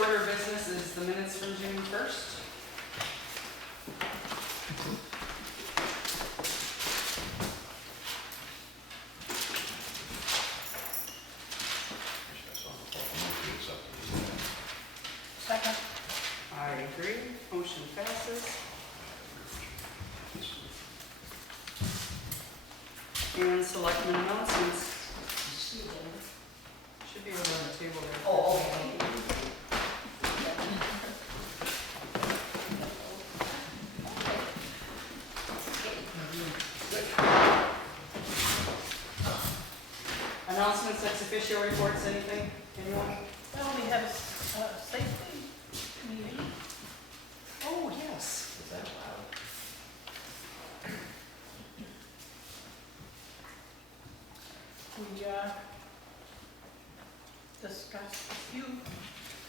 order of business is the minutes from June 1st. Second. I agree. Motion passes. And selectmen announcements. Should be over on the table there. Oh, okay. Announcements, ex officio reports, anything? Anyone? Well, we have a safety meeting. Oh, yes. Is that loud? We discussed a few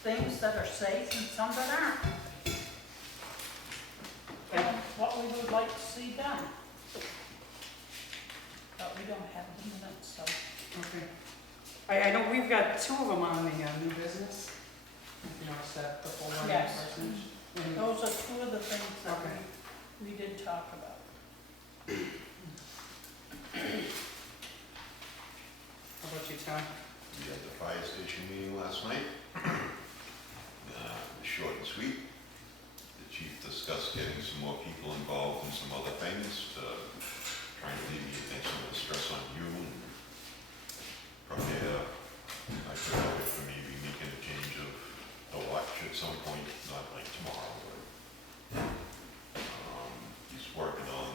things that are safe and some that aren't. And what we would like to see done. But we don't have the minutes, so. Okay. I know we've got two of them on the new business. If you notice that, the full one. Yes. Parsonage. And- Those are two of the things that Okay. we did talk about. How about you, Tom? We had the fire station meeting last night. It was short and sweet. The chief discussed getting some more people involved in some other things, trying to alleviate some of the stress on you. And from there, I could have it for maybe making a change of the watch at some point, not like tomorrow, but he's working on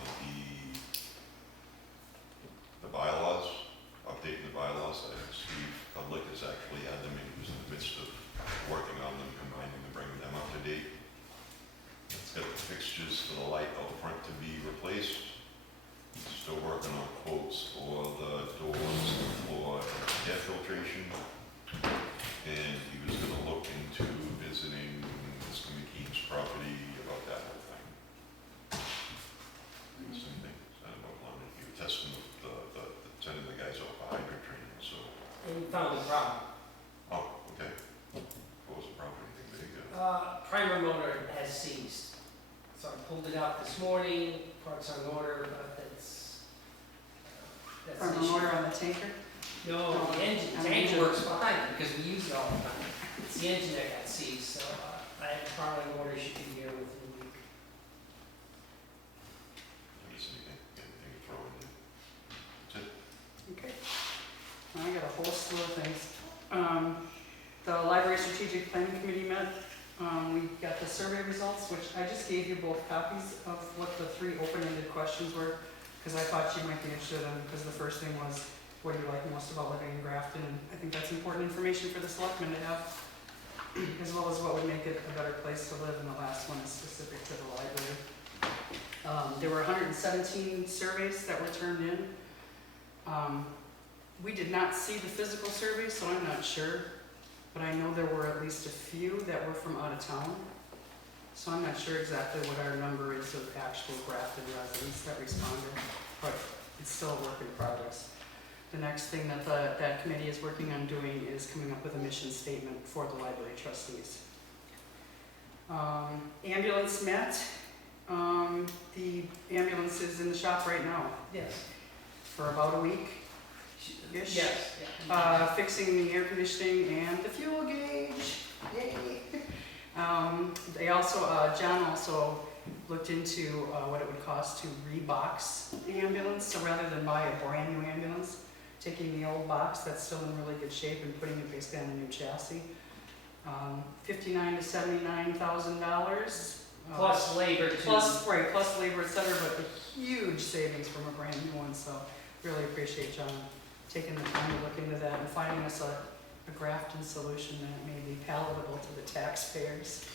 the bylaws, updating the bylaws. Steve Public has actually had them, and he was in the midst of working on them, combining them, bringing them up to date. It's got the fixtures for the light out front to be replaced. He's still working on quotes for the doors, the floor, and air filtration. And he was gonna look into visiting Mr. McKean's property about that whole thing. Same thing, I don't know how long he was testing sending the guys off for hydrant training, so. And you found the problem. Oh, okay. What was the problem? Anything big? Primer motor has seized. So I pulled it out this morning, parts are in order, but that's From an the issue. motor on the tanker? No, the engine works fine because we use it all the time. It's the engine that got seized, so I have a primer motor, should be here within a week. Anything to throw in there? That's it. Okay. I got a whole slew of things. The Library Strategic Planning Committee met. We got the survey results, which I just gave you both copies of what the 3 open-ended questions were, because I thought you might be interested in, because the first thing was, what do you like most about living in Grafton? And I think that's important information for the selectmen to have, as well as what would make it a better place to live, and the last one is specific to the library. There were 117 surveys that were turned in. We did not see the physical survey, so I'm not sure, but I know there were at least a few that were from out of town. So I'm not sure exactly what our number is of actual Grafton residents that responded, but it's still a work in progress. The next thing that that committee is working on doing is coming up with a mission statement for the library trustees. Ambulance met. The ambulance is in the shop right now Yes. for about a week-ish. Yes. Fixing the air conditioning and the fuel gauge. Yay! They also, John also looked into what it would cost to rebox the ambulance. So rather than buy a brand new ambulance, taking the old box that's still in really good shape and putting it basically on a new chassis. $59,000 to $79,000. Plus labor too. Plus labor, et cetera, but a huge savings from a brand new one. So really appreciate John taking the time to look into that and finding us a Grafton solution that may be palatable to the taxpayers.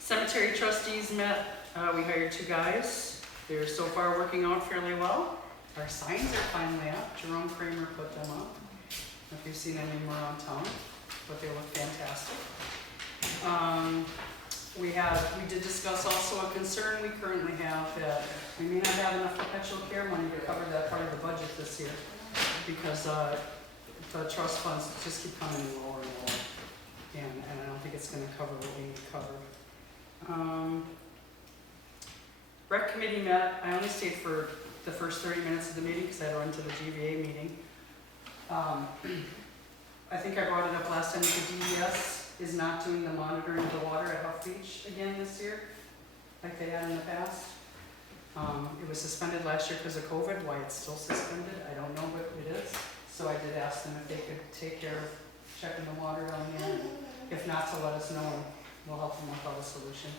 Cemetery trustees met. We hired 2 guys. They're so far working out fairly well. Our signs are finally up. Jerome Kramer put them up. If you've seen any more around town, but they look fantastic. We did discuss also a concern we currently have that we may not have enough perpetual care money to cover that part of the budget this year because the trust funds just keep coming in lower and lower. it's gonna cover what we need to cover. Rec committee met, I only stayed for the first 30 minutes of the meeting because I had to run to the GVA meeting. I think I brought it up last time, the DES is not doing the monitoring of the water at Huff Beach again this year, like they had in the past. It was suspended last year because of COVID. Why it's still suspended, I don't know, but it is. So I did ask them if they could take care of checking the water down here. And if not, to let us know and we'll help them work out a solution.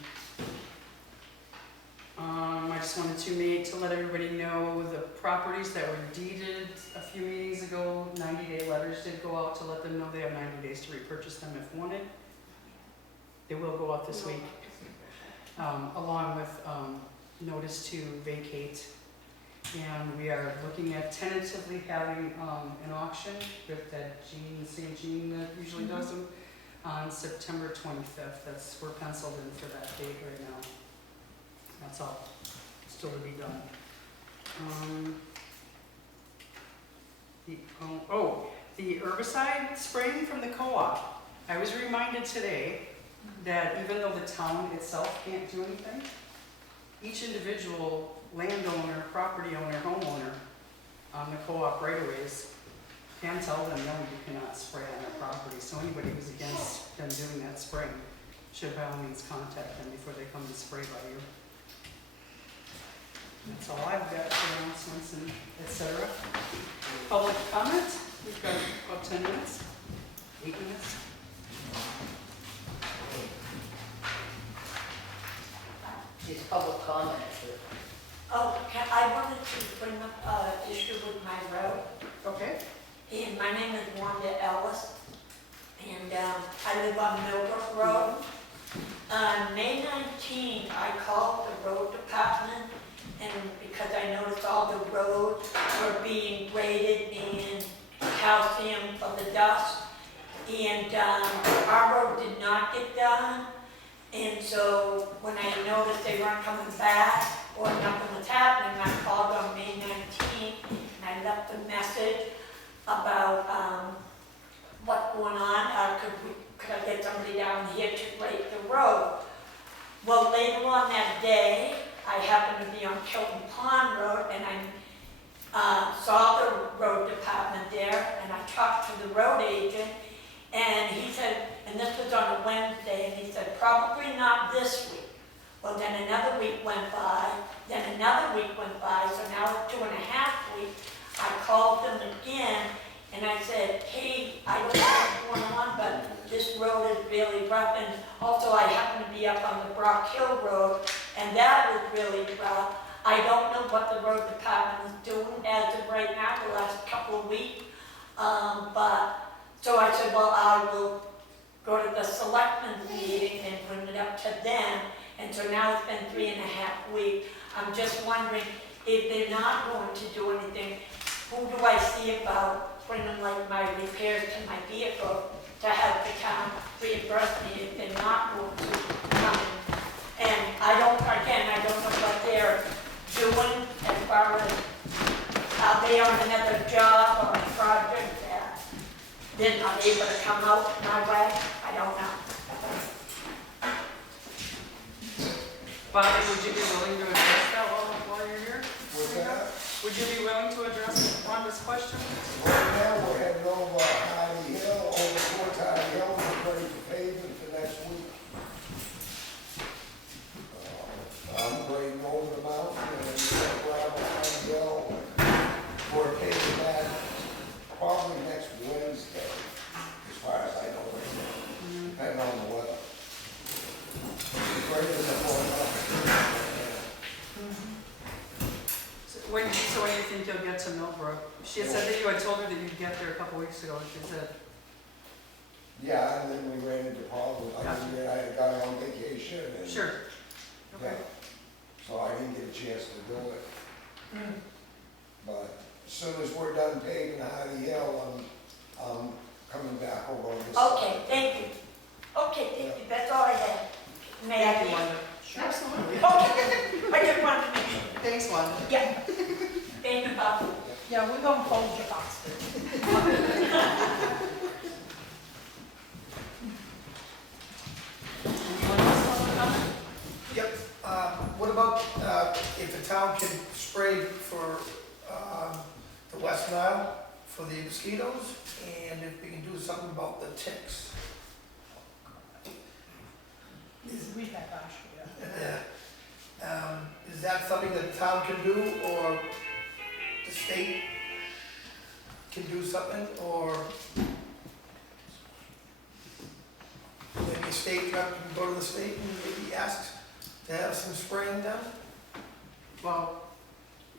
I just wanted to let everybody know the properties that were deeded a few meetings ago, 90-day letters did go out to let them know they have 90 days to repurchase them if wanted. They will go out this week, along with notice to vacate. And we are looking at tentatively having an auction with that St. Jean that usually does them on September 25th. We're penciled in for that date right now. That's all still to be done. The herbicide spraying from the co-op. I was reminded today that even though the town itself can't do anything, each individual landowner, property owner, homeowner on the co-op right-of-ways can tell them, no, you cannot spray on their property. So anybody who's against them doing that spraying should by all means contact them before they come to spray by you. That's all I've got for announcements and et cetera. Public comment, we've got about 10 minutes, 8 minutes. It's public comment. I wanted to bring up an issue with my road. Okay. And my name is Wanda Ellis, and I live on Millbrook Road. On May 19th, I called the road department, and because I noticed all the roads were being graded in calcium for the dust, and our road did not get done. And so when I noticed they weren't coming back or nothing was happening, I called on May 19th and I left a message about what's going on. Could I get somebody down here to grade the road? Well, later on that day, I happened to be on Kilton Pond Road and I saw the road department there and I talked to the road agent and he said, and this was on a Wednesday, and he said, probably not this week. Well, then another week went by, then another week went by, so now it's 2.5 weeks. I called them again, and I said, hey, I don't know what's going on, but this road is really rough, and also I happen to be up on the Brock Hill Road, and that was really rough. I don't know what the road department is doing as of right now, the last couple of weeks, so I said, well, I will go to the Selectmans meeting and bring it up to them. And so now it's been 3.5 weeks. I'm just wondering if they're not going to do anything, who do I see about bringing like my repairs to my vehicle to have the town reimburse me if they're not going to come in. And I don't know what they're doing as far as they on another job or a project that they're not able to come out my way. I don't know. Bonnie, would you be willing to address that while you're here? What's that? Would you be willing to address Wanda's question? Right now, we're heading over Hardy Hill, over towards Hardy Hill, we're ready for pavement for next week. I'm grading over the mountain and then gravel Hardy Hill. We're paving that probably next Wednesday, as far as I know right now, depending on the weather. Greater than the So when do you think you'll get to Millbrook? She had said that you had told her that you'd get there a couple weeks ago. She said, Yeah, and then we ran into problems. I had got on vacation and. sure. Okay. Yeah. So I didn't get a chance to do it. But as soon as we're done paving Hardy Hill, I'm coming back over on this side. Okay, thank you. Okay, thank you. That's all I had. May I Thank you, leave? Wanda. Absolutely. Okay, I just wanted to make sure. Thanks, Wanda. Yeah. Thank you, Bob. Yeah, we're gonna hold you hostage. town can spray for, the West Nile for the mosquitoes, and if we can do something about the ticks. We had last year. Is that something that the town can do, or the state can do something, or maybe a state rep can go to the state and maybe ask to have some spraying done? Well,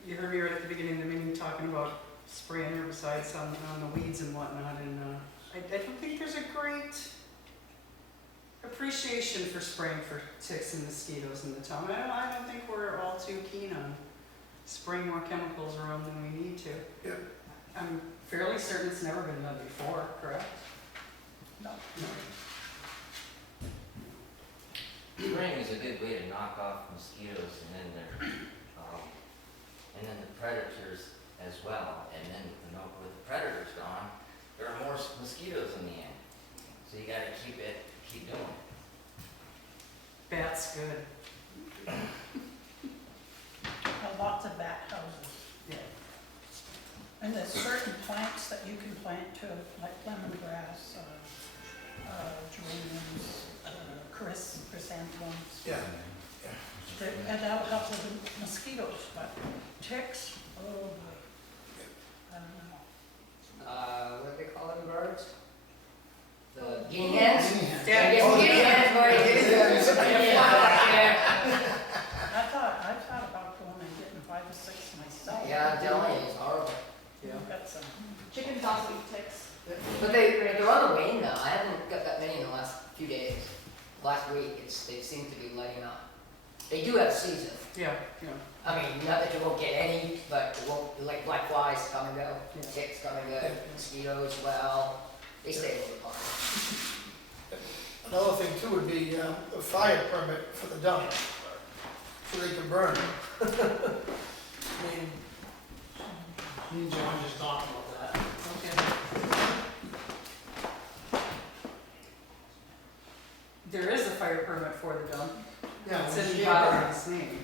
you heard me right at the beginning of the meeting talking about spraying herbicides on the weeds and whatnot, and I don't think there's a great appreciation for spraying for ticks and mosquitoes in the town. I don't think we're all too keen on spraying more chemicals around than we need to. Yeah. I'm fairly certain it's never been done before, correct? No. Spraying is a good way to knock off mosquitoes and then the predators as well. And then with the predators gone, there are more mosquitoes in the end. So you gotta keep doing it. Bats good. Lots of bat houses. Yeah. And there's certain plants that you can plant too, like lemongrass, geraniums, chrysanthemums. Yeah. And that'll help with the mosquitoes, but ticks, oh boy. I don't know. What do they call them, birds? The guinea hens? Yeah. I guess guinea hens, buddy. Yeah. I thought about going and getting 5 or 6 myself. Yeah, I'm telling you, it's horrible. You've got some. Chickens also eat ticks. But they're on the wane now. I haven't got that many in the last few days. Last week, they seem to be letting up. They do have a season. Yeah, yeah. I mean, not that you won't get any, but it won't, like black flies come and go, Yeah. ticks come and go, mosquitoes, well, they stay a little apart. Another thing too would be a fire permit for the dump, so they can burn. I mean, Me and John just talked about that. Okay. There is a fire permit for the dump. yeah, It's we in should the get that. property's name.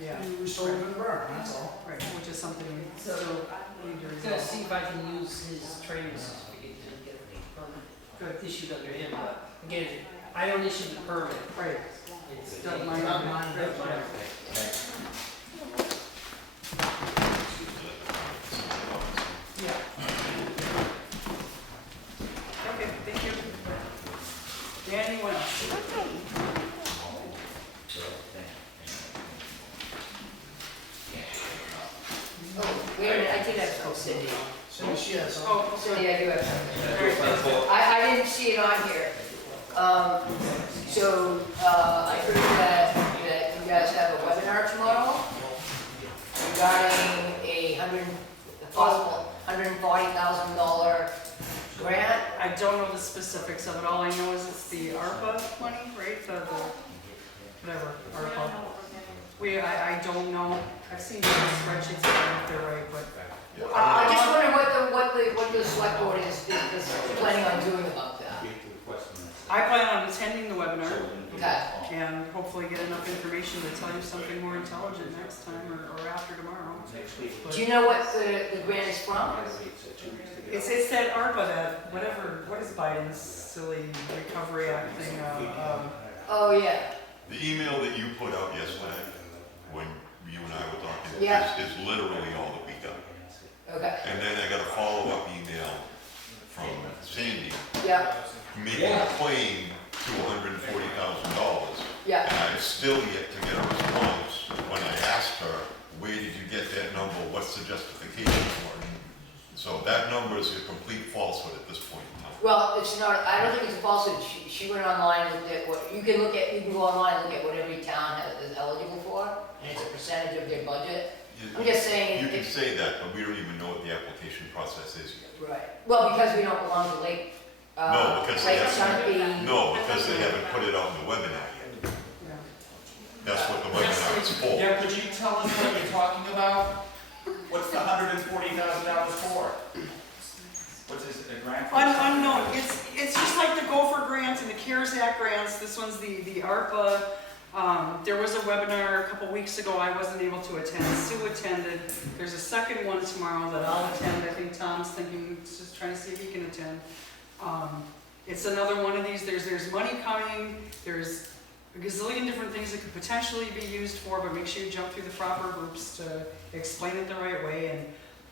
Yeah, We sold it and burn, that's all. right, which is something we So, still need to I'm gonna resolve. see if I can use his training certificate to get a permit issued under him, but again, I don't issue the permit. Right, It's don't mind. not mine. Yeah. Okay, thank you. Anyone else? Oh, wait a minute, I did have, Cindy. So she has. Oh, Cindy, I do have something. very good. I didn't see it on here. I heard that you guys have a webinar tomorrow regarding a possible $140,000 grant. I don't know the specifics of it, all I know is it's the ARPA money, right, the whatever, ARPA. I don't know, I've seen the spreadsheets, I don't know if they're right, but. I just wonder what the select board is planning on doing about that. I plan on attending the webinar Okay. and hopefully get enough information to tell you something more intelligent next time or after tomorrow. But Do you know what the grant is from? it's that ARPA, that whatever, what is Biden's silly recovery act thing, Oh, yeah. The email that you put out yesterday, when you and I were talking, Yeah. is literally all that we got. Okay. And then I got a follow-up email from Sandy Yeah. making a claim to $140,000. Yeah. And I've still yet to get a response when I asked her, where did you get that number? What's the justification for it? So that number is a complete falsehood at this point in time. Well, it's not, I don't think it's a falsehood. She went online and looked at what, you can go online and look at what every town is eligible for, and it's a percentage of their budget. I'm just saying. You can say that, but we don't even know what the application process is yet. Right. Well, because we don't belong to Lake, No, because they Lake haven't, Sunapee. no, because they haven't put it out in the webinar yet. That's what the webinar is for. Yeah, could you tell us what you're talking about? What's the $140,000 for? What's this, a grant? for? unknown, it's just like the Gopher grants and the CARES Act grants, this one's the ARPA, There was a webinar a couple weeks ago, I wasn't able to attend, Sue attended. There's a second one tomorrow that I'll attend, I think Tom's thinking, just trying to see if he can attend. It's another one of these, there's money coming, there's a gazillion different things it could potentially be used for, but make sure you jump through the proper groups to explain it the right way, and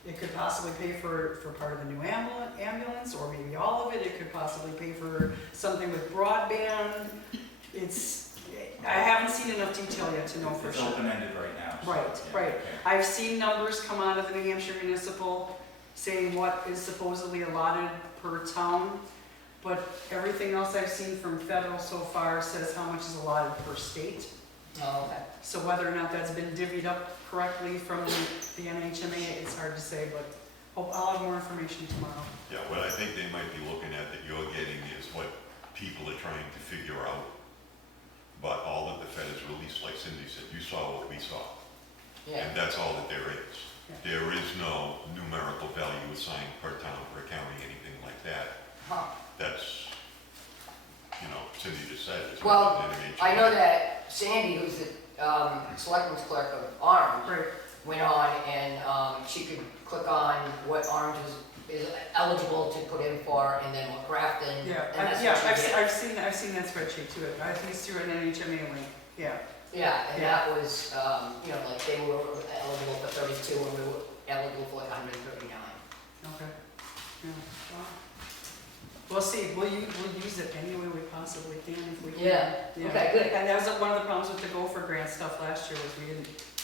it could possibly pay for part of the new ambulance, or maybe all of it. It could possibly pay for something with broadband. I haven't seen enough detail yet to know for It's sure. open-ended right now. so, Right, yeah, right. okay. I've seen numbers come out of the New Hampshire Municipal saying what is supposedly allotted per town, but everything else I've seen from federal so far says how much is allotted per state. Oh, okay. So whether or not that's been divvied up correctly from the NHMA, it's hard to say, but I'll have more information tomorrow. Yeah, what I think they might be looking at that you're getting is what people are trying to figure out. But all that the Fed has released, like Cindy said, you saw what we saw. Yeah. And that's all that there is. Yeah. There is no numerical value assigned per town, per county, anything like that. Huh. That's, Cindy just said. it's Well, what the NHMA I know that Sandy, who's the selectman's clerk of Orange, Right. went on and she could click on what Orange is eligible to put in for, and then what Grafton. Yeah, and that's what she did. I've seen that spreadsheet too. I think it's through an NHMA link. Yeah. Yeah, and that was, like they were eligible for 32 and we were eligible for like 139. Okay. Yeah. Wow. We'll see. We'll use it any way we possibly can if we can. Yeah. Okay, good. And that was one of the problems with the Gopher grant stuff last year was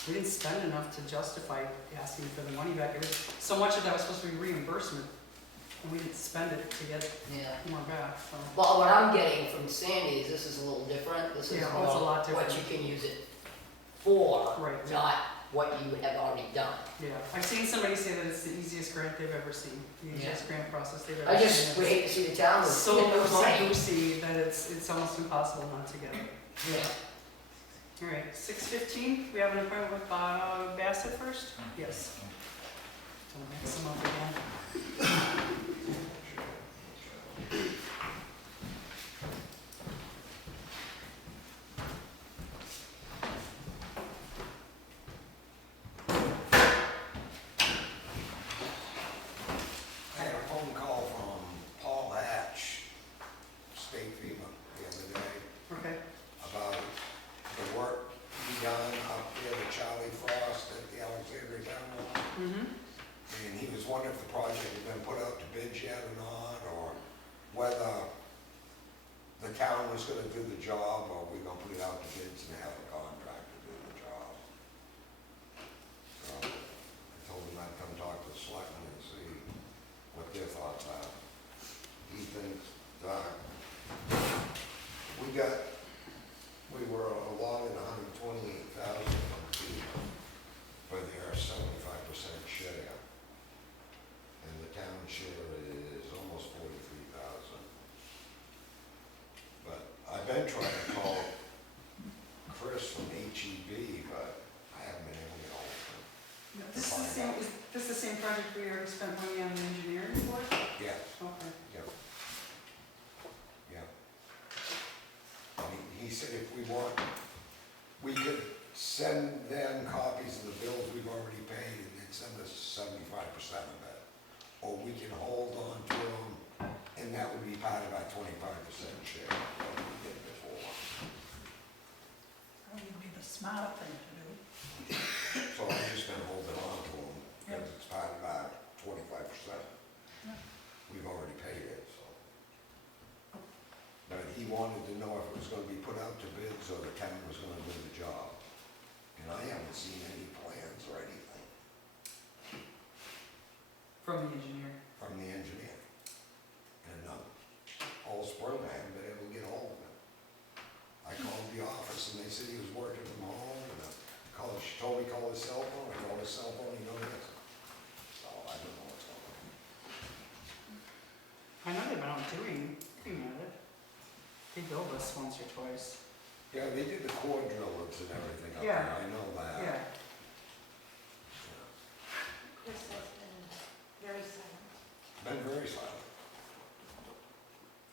we didn't spend enough to justify asking for the money back. It was, so much of that was supposed to be reimbursement, and we didn't spend it to get Yeah. more back. So. Well, what I'm getting from Sandy is this is a little different. This is Yeah, more it's a lot what different. you can use it for, Right. not what you have already done. Yeah, I've seen somebody say that it's the easiest grant they've ever seen, the easiest grant process they've ever I seen. just would hate to see the town It's so saying. loosey that it's almost impossible not to get it. Yeah. All right, 6:15, we have an appointment with Bassett first? Yes. Don't mix them up again. I had a phone call from Paul Hatch, State FEMA, the other day, Okay, about the work to be done up there with Charlie Frost at the Alexandria Town Hall. mm-hmm, And he was wondering if the project had been put out to bids yet or not, or whether the town was gonna do the job, or we gonna put it out to bids and have a contractor do the job. So I told him I'd come talk to the selectmen and see what their thoughts are. He thinks, we were allotted $128,000 from FEMA for their 75% share. And the town share is almost 43,000. But I've been trying to call Chris from HEB, but I haven't been able to get hold of him. is this the same project we already spent money on the engineering for? Yeah, Okay, yep. Yep. He said if we want, we could send them copies of the bills we've already paid, and they'd send us 75% of it. Or we can hold on to them, and that would be part of our 25% share, like we did before. That would be the smarter thing to do. So I've just been holding on to them, because it's part of our 25%. Yeah. We've already paid it, so. But he wanted to know if it was gonna be put out to bids, or the town was gonna do the job. And I haven't seen any plans or anything from the engineer. from the engineer. And all spring, I haven't been able to get hold of him. I called the office and they said he was working from home, and she told me call his cell phone, I called his cell phone, he don't answer. So I don't know what's going on. I know they've been out doing it. They billed us once or twice. Yeah, they did the core drillers and everything up Yeah. there, I know that. Yeah, Chris has been very silent. Been very silent,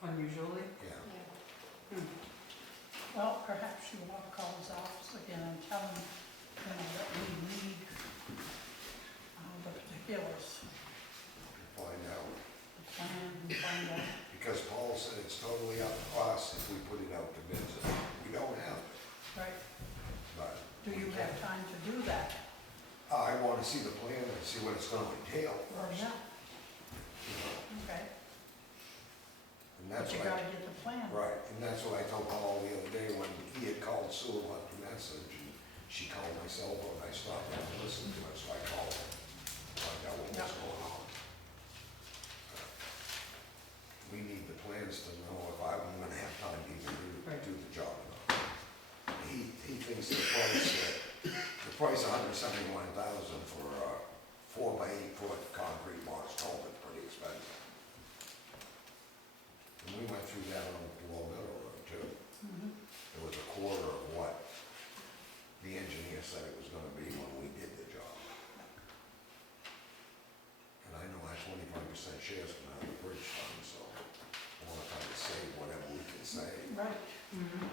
unusually. yeah. Yeah. Hmm. Well, perhaps you want to call his office again and tell him, you know, that we need the particulars, Find out, the plan, and find out. because Paul said it's totally up to us if we put it out to bids, and we don't have it, Right, but. do you have time to do that? I wanna see the plan and see what it's gonna entail Well, first, yeah, you know, okay, and but that's you what I. gotta get the plan. Right, and that's what I told Paul the other day when he had called Sue and left a message, and she called my cell phone, I stopped and listened to it, so I called her. Find out what was Yeah. going on. We need the plans to know if I'm gonna have time to even do the job or not. He thinks the price $171,000 for a 4 by 8 foot concrete box culvert, pretty expensive. And we went through that on Low Meadow Road too. Mhm. It was a quarter of what the engineer said it was gonna be when we did the job. And I know our 25% shares come out of the bridge fund, so I wanna try to save whatever we can save. Right, Mhm.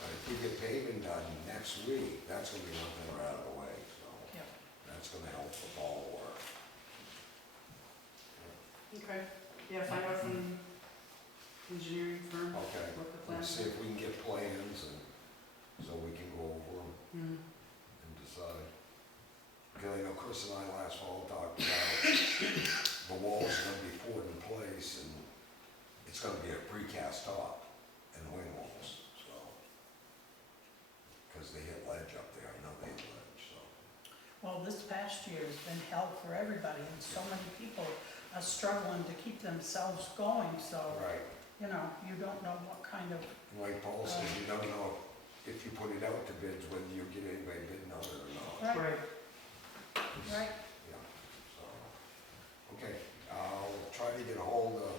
But if we get paving done next week, that's gonna be one thing right out of the way, so yeah. that's gonna help the ball work. Okay, yeah, find out from engineering firm Okay, what the let's plans see are. if we can get plans and, so we can go over them Mhm. and decide. Because I know Chris and I last fall talked about the walls are gonna be poured in place and it's gonna be a precast top and wing walls, so. Because they hit ledge up there, I know they hit ledge, so. Well, this past year has been hell for everybody, and so many people are struggling to keep themselves going, so, Right, you know, you don't know what kind of, and like Paul said, you don't know if you put it out to bids, whether you get anybody bidding on it or not. right, Right, right, Yeah, so, okay, I'll try to get a hold of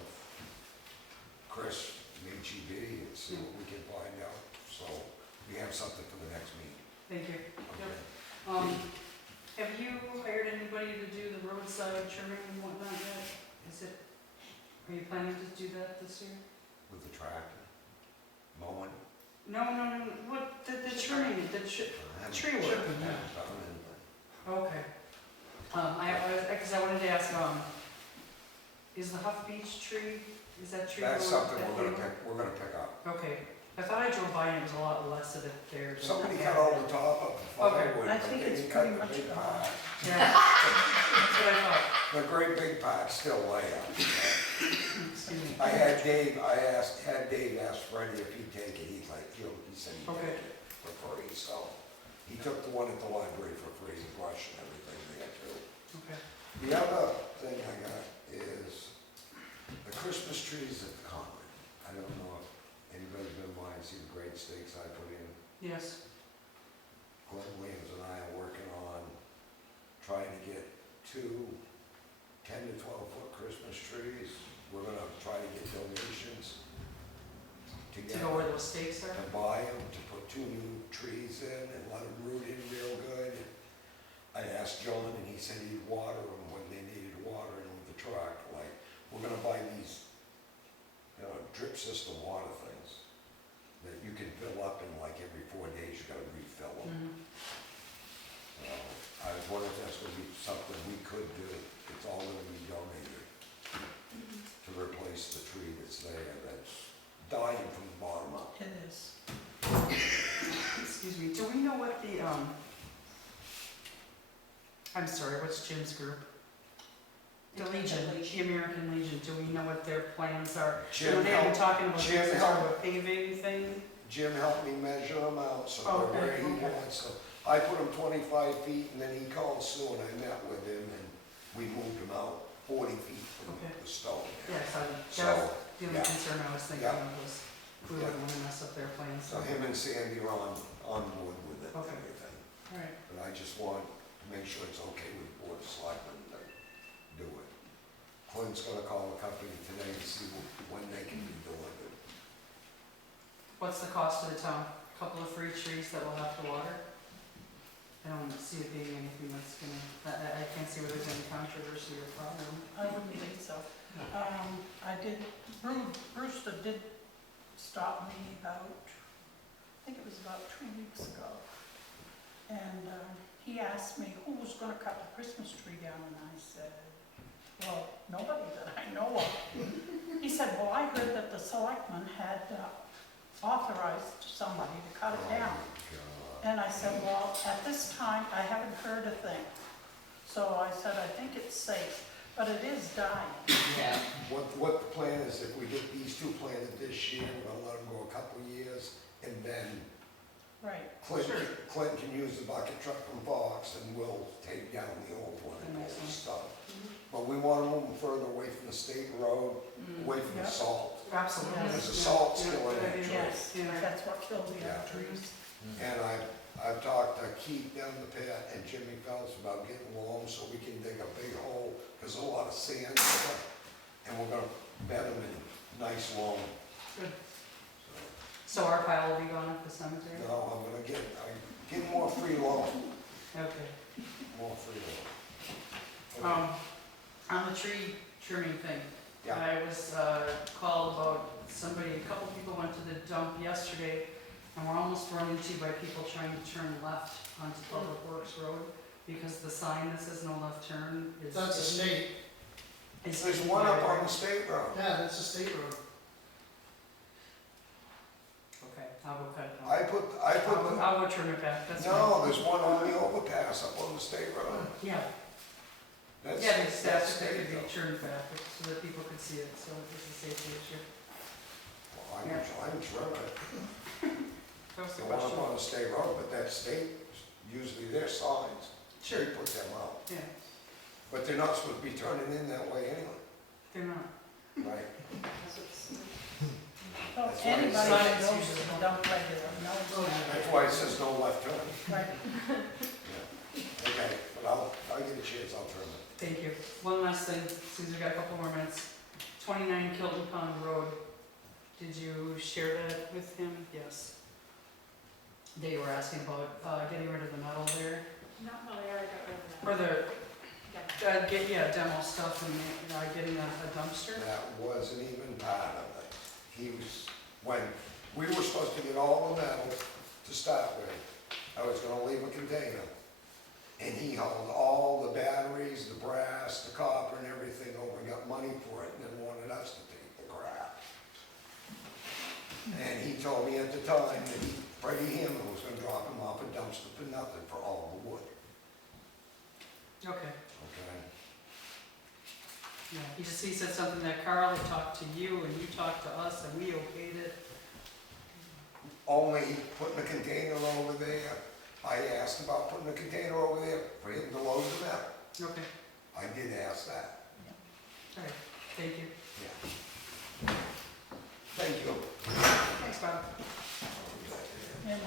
Chris from HEB and see what we can find out, so we have something for the next meeting. thank you. Okay. Have you hired anybody to do the roadside trimming and whatnot yet? Are you planning to do that this year? With the tractor, mowing. No, what, the trimming, I haven't- tree work. haven't done anything. Okay. Because I wanted to ask, is the Huff Beach tree, is that tree? That's going something that big? we're gonna pick up. Okay, I thought I drove by and it was a lot less of it there. than- Somebody cut all the top of the Okay. firewood, I but think they it's didn't cut pretty the much big gone. part. Yeah, that's what I thought. The great big part still lay up. Excuse me. I had Dave ask Freddie if he'd take it, he said he'd Okay. take it for free, so. He took the one at the library for free, brush and everything there too. Okay. The other thing I got is the Christmas trees at the common. I don't know if anybody's been by and see the great stakes I put in. Yes. Glenn Williams and I are working on trying to get 2 10 to 12 foot Christmas trees. We're gonna try to get donations To together. go where those stakes are? To buy them, to put 2 new trees in and let them root in real good. I asked John and he said he'd water them when they needed water in with the truck. Like, we're gonna buy these, drip system water things that you can fill up in like every 4 days, you gotta refill them. Mhm. I was wondering if that's gonna be something we could do. It's all gonna be donated to replace the tree that's there that's dying from the bottom up. it is. Excuse me, do we know what the, I'm sorry, what's Jim's group? The Legion, the American Legion, do we know what their plans are? You know, Jim they've been helped, talking about Jim this sort of helped. a paving thing. Jim helped me measure them out, so Oh, they're where okay, he okay. wants them. I put them 25 feet and then he called Sue and I met with him and we moved them out 40 feet from Okay. the stone. Yes, that was So, the only yeah. concern I was thinking Yeah. of was we wouldn't want to mess up their plans. So him and Sandy are on board with it and Okay. everything. All right, But I just want to make sure it's okay with the Board of Selectmen to do it. Clint's gonna call the company today to see when they can be delivered. what's the cost to the town? Couple of free trees that we'll have to water? I don't see it being anything that's gonna, I can't see where there's any controversy or problem. I wouldn't think so. I did, Brewster did stopped me about, I think it was about 2 weeks ago. And he asked me who was gonna cut the Christmas tree down, and I said, well, nobody that I know of. He said, well, I heard that the selectmen had authorized somebody to cut it down. And I said, well, at this time, I haven't heard a thing. So I said, I think it's safe, but it is dying. Yeah. What the plan is, if we get these two planted this year, we're gonna let them go a couple of years, and then Right. Clint can use the bucket truck from Fox, and we'll take down the old one and all the stuff. But we wanna move them further away from the state road, away from the Yeah. salt. Absolutely. Because the Yeah. salt's Yeah, killing good that idea. tree. Yes, Yeah. that's what killed the Yeah. other trees. And I've talked to Keith down the pit and Jimmy Phelps about getting loam so we can dig a big hole, there's a lot of sand there, and we're gonna bed them in nice loam. Good. So our pile will be gone at the cemetery? No, I'm gonna get more free loam, Okay. more free loam. On the tree trimming thing, Yeah. I was called about somebody, a couple people went to the dump yesterday, and we're almost run into by people trying to turn left onto Public Works Road, because the sign that says no left turn is. That's a state. is- There's one up on the state road. Yeah, that's a state road. Okay, I'll go cut it I off. put I'll go turn it back, that's fine. no, there's one on the overpass up on the state road. Yeah, That's, yeah, they said that's that they state could be road. turned back, so that people could see it, so it's a safety issue. Well, I'm sure That was the the one up question. on the state road, but that's state, usually their signs, Sure, they put them out. yeah, But they're not supposed to be turning in that way anyway, they're not. right? Well, That's why anybody it's that not- goes to the dump regular knows that. That's why it says no left turn. Right. Yeah. Okay, but I'll get a chance, I'll turn it. Thank you. One last thing, since we've got a couple more minutes. 29 Kilton Pond Road, did you share that with him? Yes. They were asking about getting rid of the metal there, Not really, I already got rid of that. or the, Yeah. demo stuff and getting a dumpster? That wasn't even part of it. He was, when we were supposed to get all the metal to start with, I was gonna leave a container. And he hauled all the batteries, the brass, the copper and everything over, and got money for it, and then wanted us to take the crap. And he told me at the time that Freddie Hammond was gonna drop him off a dumpster for nothing for all the wood, Okay, okay? yeah. He said something that Carl had talked to you and you talked to us and we okayed it. Only putting a container over there. I asked about putting a container over there for him to load the metal. Okay, I did ask that, all right, thank you. yeah. Thank you. Thanks, Bob. And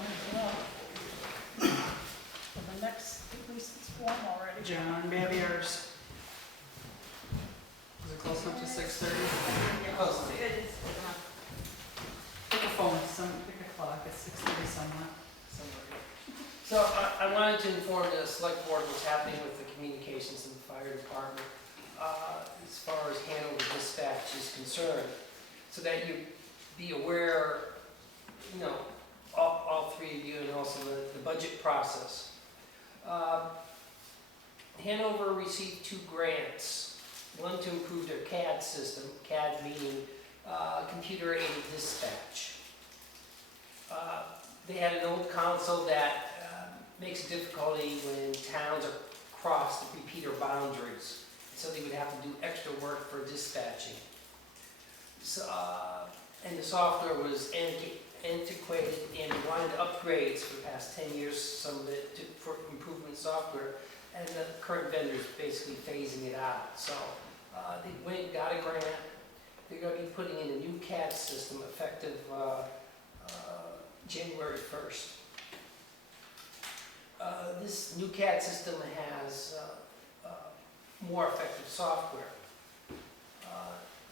for the next, at least it's warm already. John Babiars. Is it close enough to 6:30? Yeah, it is. Pick a phone, pick a clock, it's 6:30 somewhere. So I wanted to inform the select board what's happening with the communications in the fire department as far as Hanover dispatch is concerned, so that you be aware, you know, all three of you, and also the budget process. Hanover received 2 grants, one to improve their CAD system, CAD meaning computer-aided dispatch. They had an old console that makes it difficulty when towns are crossed at repeater boundaries, so they would have to do extra work for dispatching. So, and the software was antiquated and wanted upgrades for the past 10 years, some of it for improvement software, and the current vendor's basically phasing it out. So they went and got a grant. They're going to be putting in a new CAD system effective January 1st. This new CAD system has more effective software,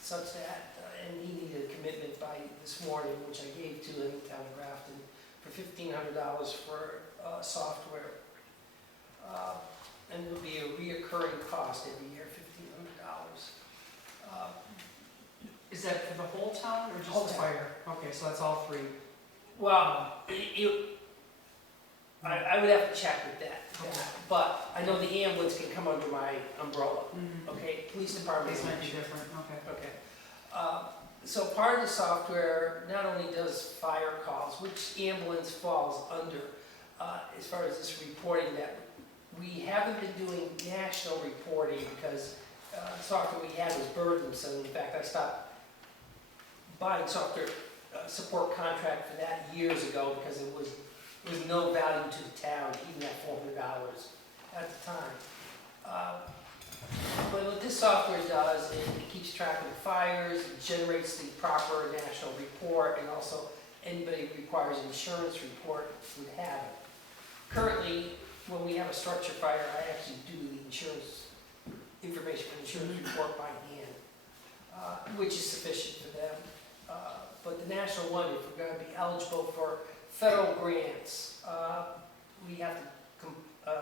such that, and he needed a commitment by this morning, which I gave to him, town of Grafton, for $1,500 for software. And it'll be a reoccurring cost every year, $1,500. Is that for the whole town or Whole just the town. fire? Okay, so that's all three. Well, I would have to check with that, Okay. but I know the ambulance can come under my umbrella, okay? Police department. These might be different, okay. Okay. So part of the software not only does fire calls, which ambulance falls under, as far as this reporting, that we haven't been doing national reporting because the software we had was burdensome. In fact, I stopped buying software support contract for that years ago because it was no value to the town, even at $400 at the time. But what this software does is it keeps track of the fires, it generates the proper national report, and also anybody who requires an insurance report would have it. Currently, when we have a structure fire, I actually do the insurance information for the insurance report by hand, which is sufficient for them. But the national one, if we're going to be eligible for federal grants, we have to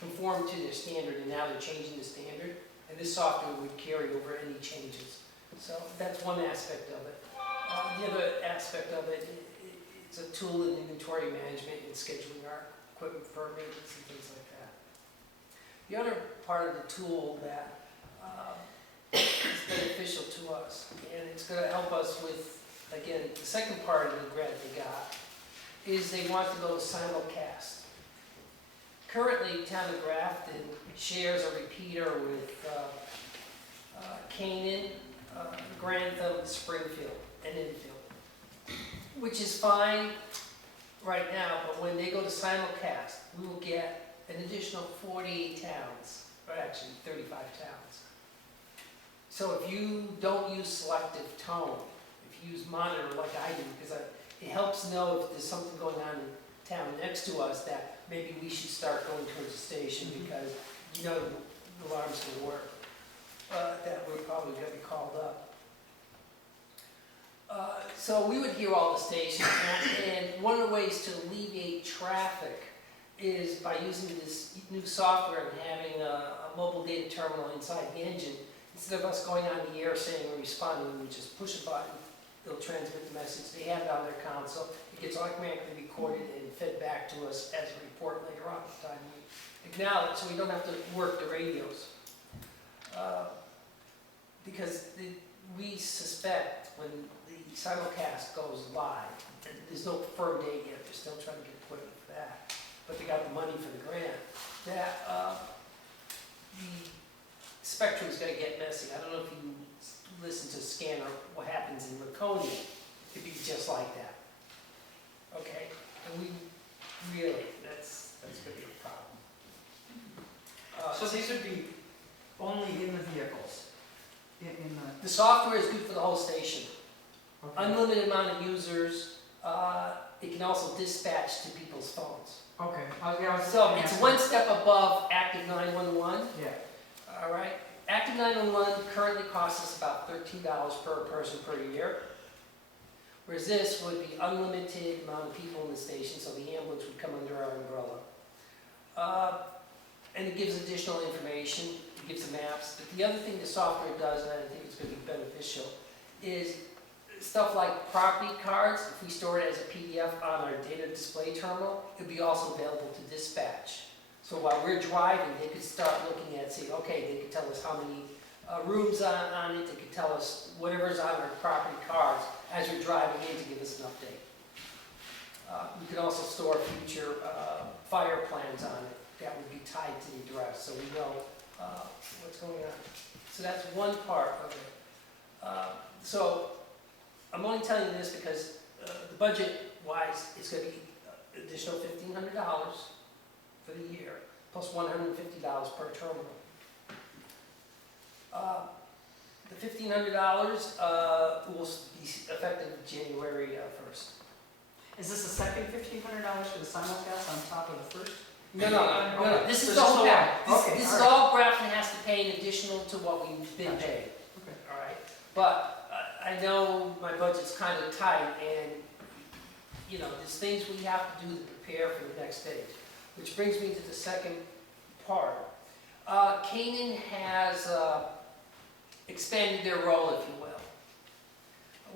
conform to their standard, and now they're changing the standard, and this software would carry over any changes. So that's one aspect of it. The other aspect of it, it's a tool in inventory management and scheduling our equipment for maintenance and things like that. The other part of the tool that is beneficial to us, and it's going to help us with, again, the second part of the grant they got, is they want to go to simulcast. Currently, Town of Grafton shares a repeater with Canaan, Grantham, Springfield, and Enfield, which is fine right now, but when they go to simulcast, we will get an additional 48 towns, or actually 35 towns. So if you don't use selective tone, if you use monitor like I do, because it helps know if there's something going on in town next to us that maybe we should start going towards the station because you know the alarm's gonna work. That we're probably gonna be called up. So we would hear all the stations, and one of the ways to alleviate traffic is by using this new software and having a mobile data terminal inside the engine. Instead of us going on the air saying we're responding, we just push a button, they'll transmit the message, they have it on their console, it gets automatically recorded and fed back to us as a report later on at the time we acknowledge, so we don't have to work the radios. Because we suspect when the simulcast goes live, and there's no firm date yet, they're still trying to get equipment for that, but they got the money for the grant, that the spectrum is going to get messy. I don't know if you listen to Scanner, what happens in Laconia, it could be just like that. Okay, and we really, that's going to be a problem. So these would be only in the vehicles? In The software is good for the whole station. okay. Unlimited amount of users. It can also dispatch to people's phones. Okay. So it's one step above Active 911. Yeah. All right. Active 911 currently costs us about $13 per person per year. Whereas this would be unlimited amount of people in the station, so the ambulance would come under our umbrella. And it gives additional information, it gives the maps. But the other thing the software does, and I think it's going to be beneficial, is stuff like property cards. If we store it as a PDF on our data display terminal, it would be also available to dispatch. So while we're driving, they could start looking at, say, okay, they could tell us how many rooms on it, they could tell us whatever's on our property cards as we're driving in to give us an update. We could also store future fire plans on it that would be tied to the address, so we know what's going on. So that's one part of it. So I'm only telling you this because the budget-wise, it's going to be additional $1,500 for the year, plus $150 per terminal. The $1,500 will be effective January 1st. Is this the second $1,500 for the simulcast on top of the first? No. This is So the whole just pack. the one. Okay, This all is right. all Grafton has to pay in additional to what we've been Gotcha. paid. Okay. All right, but I know my budget's kind of tight, and you know, there's things we have to do to prepare for the next stage. Which brings me to the second part. Canaan has expanded their role, if you will.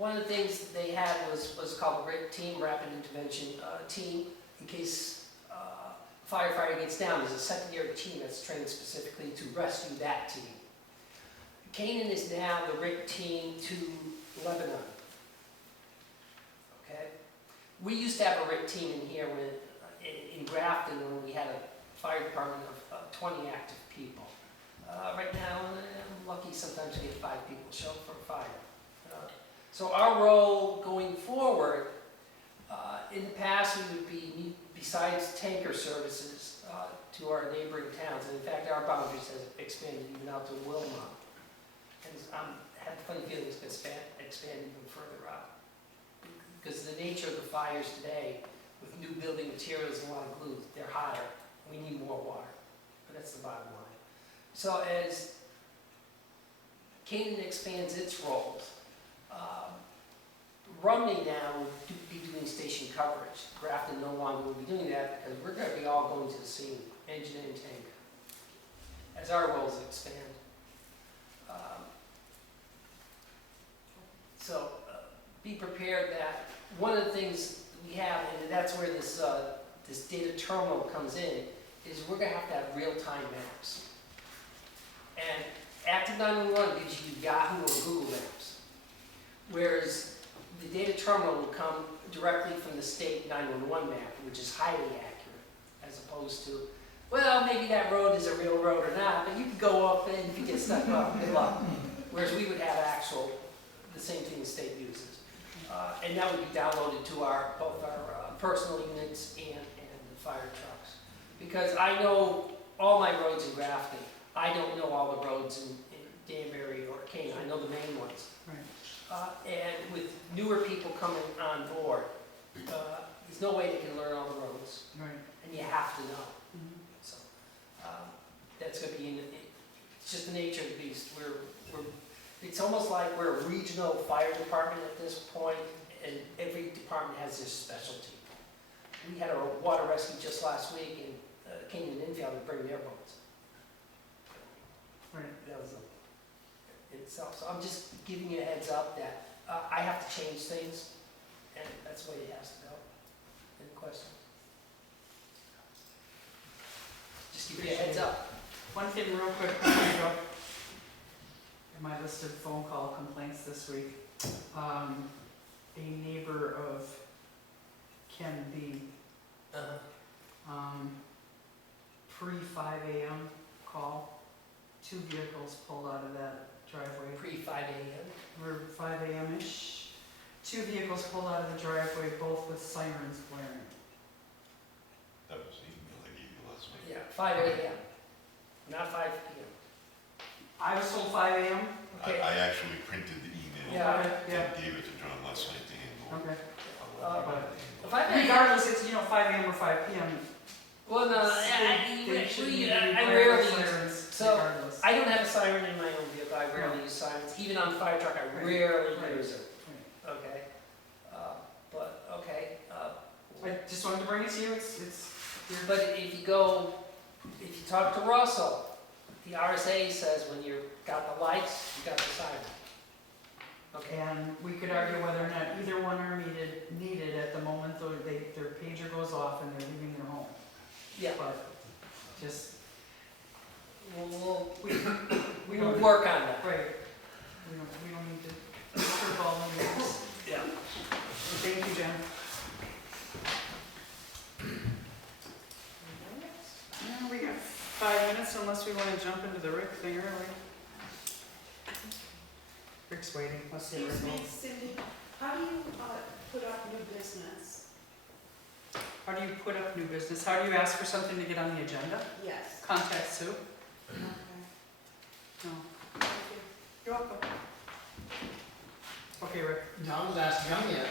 one of the things that they had was called a RIT team, Rapid Intervention Team, in case firefighter gets down. There's a secondary team that's trained specifically to rescue that team. Canaan is now the RIT team to Lebanon. Okay? We used to have a RIT team in here in Grafton when we had a fire department of 20 active people. Right now, I'm lucky sometimes we get 5 people show up for a fire. So our role going forward, in the past we would be, besides tanker services to our neighboring towns, and in fact our boundaries have expanded even out to Wilmot. And I have a funny feeling it's going to expand even further out. Because the nature of the fires today, with new building materials and a lot of glue, they're hotter. We need more water. But that's the bottom line. So as Canaan expands its roles, Rumney now will be doing station coverage. Grafton no longer will be doing that because we're going to be all going to the scene, engine and tank, as our roles expand. So be prepared that one of the things we have, and that's where this data terminal comes in, is we're going to have real-time maps. And Active 911 gives you Yahoo or Google Maps, whereas the data terminal will come directly from the state 911 map, which is highly accurate, as opposed to, well, maybe that road is a real road or not, but you could go up and if you get stuck up, good luck. Whereas we would have the same thing the state uses. And that would be downloaded to both our personal units and the fire trucks. Because I know all my roads in Grafton. I don't know all the roads in Danbury or Canaan. I know the main ones. Right. And with newer people coming on board, there's no way they can learn all the roads. Right. And you have to know. Mhm. So that's going to be it's just the nature of the beast. It's almost like we're a regional fire department at this point, and every department has their specialty. We had a water rescue just last week, and Canaan and Enfield to bring their boats. Right. That was in itself. So I'm just giving you a heads up that I have to change things, and that's the way it has to go. Any questions? Just give you a heads up. One thing real quick before we go. In my list of phone call complaints this week, a neighbor of Ken B, pre-5 a.m. call, 2 vehicles pulled out of that driveway. Pre-5 a.m. Or 5 a.m.-ish. 2 vehicles pulled out of the driveway, both with sirens blaring. That was the email I gave you last week. Yeah, 5 a.m. Not 5 p.m. I was told 5 a.m. Okay. I actually printed the email. Yeah. And gave it to John last night to handle. Okay. But 5 a.m. Regardless, it's, 5 a.m. or 5 p.m. Well, no, They should be I blaring rarely use. sirens So regardless. I don't have a siren in my own vehicle. I rarely use sirens. Even on the fire truck, I Right. rarely Right. use it. Okay. But okay. I just wanted to bring it to you, it's here. But if you talk to Russell, the RSA says when you've got the lights, you got the siren. Okay. And we could argue whether or not either one are needed at the moment their pager goes off and they're leaving their home. Yeah. But just, We'll we don't, work on that. right, we don't need to curveball them. Yeah. Thank you, Jen. Yeah, we got 5 minutes unless we want to jump into the Rick thing early. Rick's waiting, let's see Rick. Excuse me, Cindy, how do you put up new business? How do you put up new business? How do you ask for something to get on the agenda? Yes. Contact Sue? Okay. No. Thank you. You're welcome. Okay, Rick. No, I was asking them yet.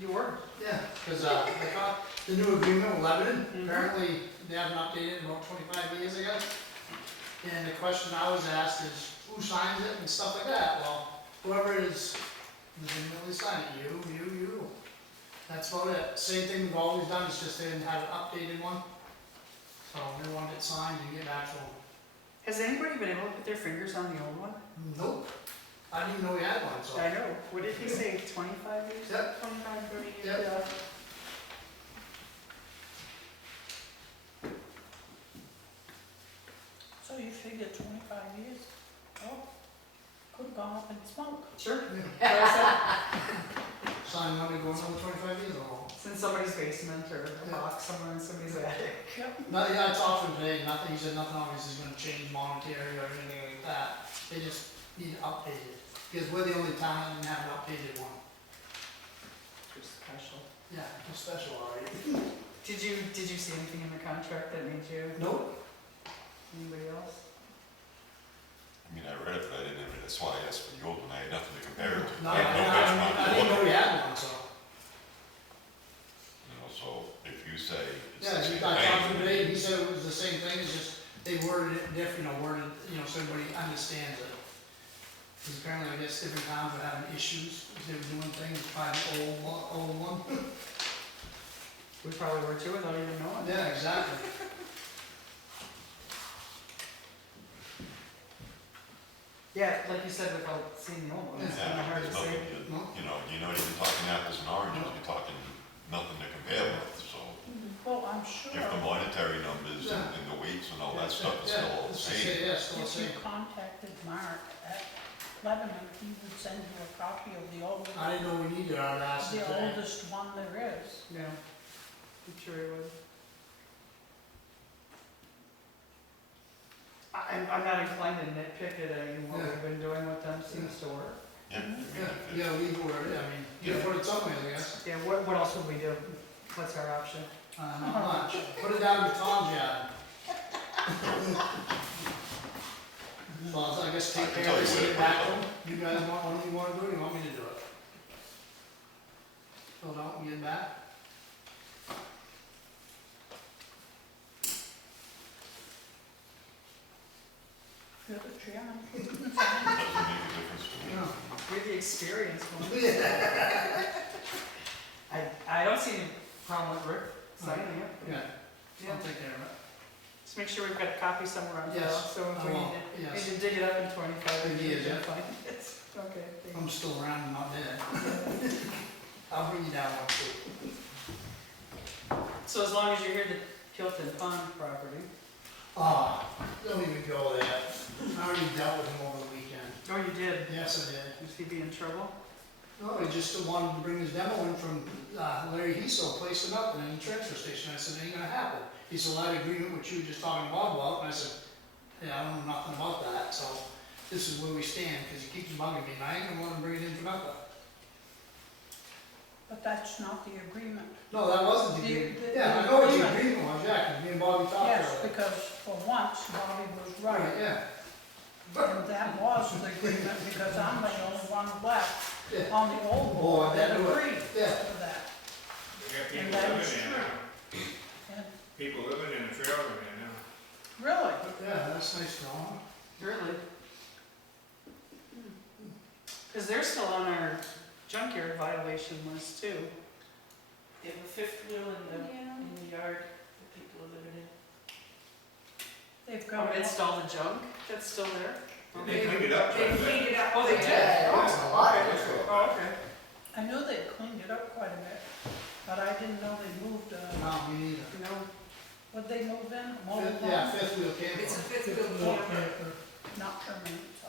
You were? Yeah, because I got the new agreement with Lebanon. Mhm. Apparently, they haven't updated about 25 years ago. And the question I was asked is, who signs it and stuff like that? Well, whoever is legitimately signing it, you. That's about it. Same thing we've always done, it's just they didn't have an updated one. So they wanted it signed and get actual. Has anybody been able to put their fingers on the old one? Nope. I didn't even know we had one, so. I know, what did he say, 25 years? Yep. 25, 30 years? Yep. Yeah. So you figure 25 years, oh, could've gone up in smoke. Sure. Yeah. What I Sign money going over 25 years old. said, it's in somebody's basement or a Yeah. box somewhere in somebody's attic. No, yeah, I talked to him today, nothing, he said nothing obviously is gonna change monetary or anything like that. They just need it updated, because we're the only town that didn't have an updated one. Just special. Yeah, it's special already. Did you see anything in the contract that made you, Nope. anybody else? I mean, I read it, but I didn't, that's why I asked for the old one, I had nothing to compare it to. No, I have no benchmark to I didn't look know at. we had one, so. You know, so if you say it's Yeah, the he same got talked to him thing, today, and he said it was the same thing, it's just, they worded it different, so everybody understands it. Because apparently, I guess different towns were having issues, if they were doing things by the old one. We probably were too without even knowing. Yeah, exactly. Yeah, like you said, without seeing the old one, it's kind of yeah, hard to there's say. nothing, No. you're not even talking apples and oranges, you're talking nothing to compare with, so. Well, I'm sure If the monetary numbers Yeah. and the weights and all that Yeah, stuff is yeah, still all the it's same. Yeah, still the if you same. contacted Mark at Lebanon, he would send you a copy of the oldest, I didn't know we needed our last the today. oldest one there is. Yeah, I'm sure it would. I'm not inclined to nitpick it, I mean, what Yeah. we've been doing with them seems to work. Yeah, I mean, Yeah, if it- yeah, leave it where it is, I mean, you Yeah. put it somewhere, I guess. Yeah, what else would we do? What's our option? Not much. Put it down in Tom's yard. Well, I guess take I can care tell of you it, where send to it put back it. to him. You guys want, what do you wanna do, or you want me to do it? Fill it out and get it back? You're the chairman. Doesn't make a difference to me. No. We're the experienced ones. Yeah. I don't see any problem with Rick signing it. Yeah, Yeah, I'll take care of it. just make sure we've got a copy somewhere on file, Yes, so if I we will, need to, yes. need to dig it up in 25 Good years, idea, we can yeah. find it. Okay, thank I'm still around and not dead. I'll bring you down one too. So as long as you're here, the Kilton Pond property. Ah, don't even go there. I already dealt with him over the weekend. Oh, you did? Yes, I did. Is he be in trouble? No, he just wanted to bring his demo in from Larry Hiso, placed him up in a transfer station. I said, ain't gonna happen. He said, well, I had agreement with you just talking to Bob about, and I said, yeah, I don't know nothing about that, so this is where we stand, because he keeps bugging me, and I ain't gonna want to bring it in for nothing. But that's not the agreement. No, that wasn't the The- agreement. the- Yeah, I the know what the agreement. agreement was, yeah, because me and Bobby talked Yes, about it. because for once Bobby was right. Yeah, And that was the agreement, because I'm the only one left yeah, on the old Oh, board I that didn't do it. agreed yeah. to that. We got And people that living is in true. now. And People living in the trailer there now. really, Yeah, that's nice to know. Really? Because they're still on our junkyard violation list too. They have a fifth wheel in the yard that people are living in. they've Oh, got, it's all the junk that's still there? And they cleaned it up They quite a bit. cleaned it up. Oh, they did? Yeah, Oh, it's a lot. okay. Oh, okay. I knew they cleaned it up quite a bit, but I didn't know they moved, No, me neither. You know, would they move in, mobile Fifth, yeah, home? fifth wheel camper. It's a fifth wheel camper. Not permanent, so.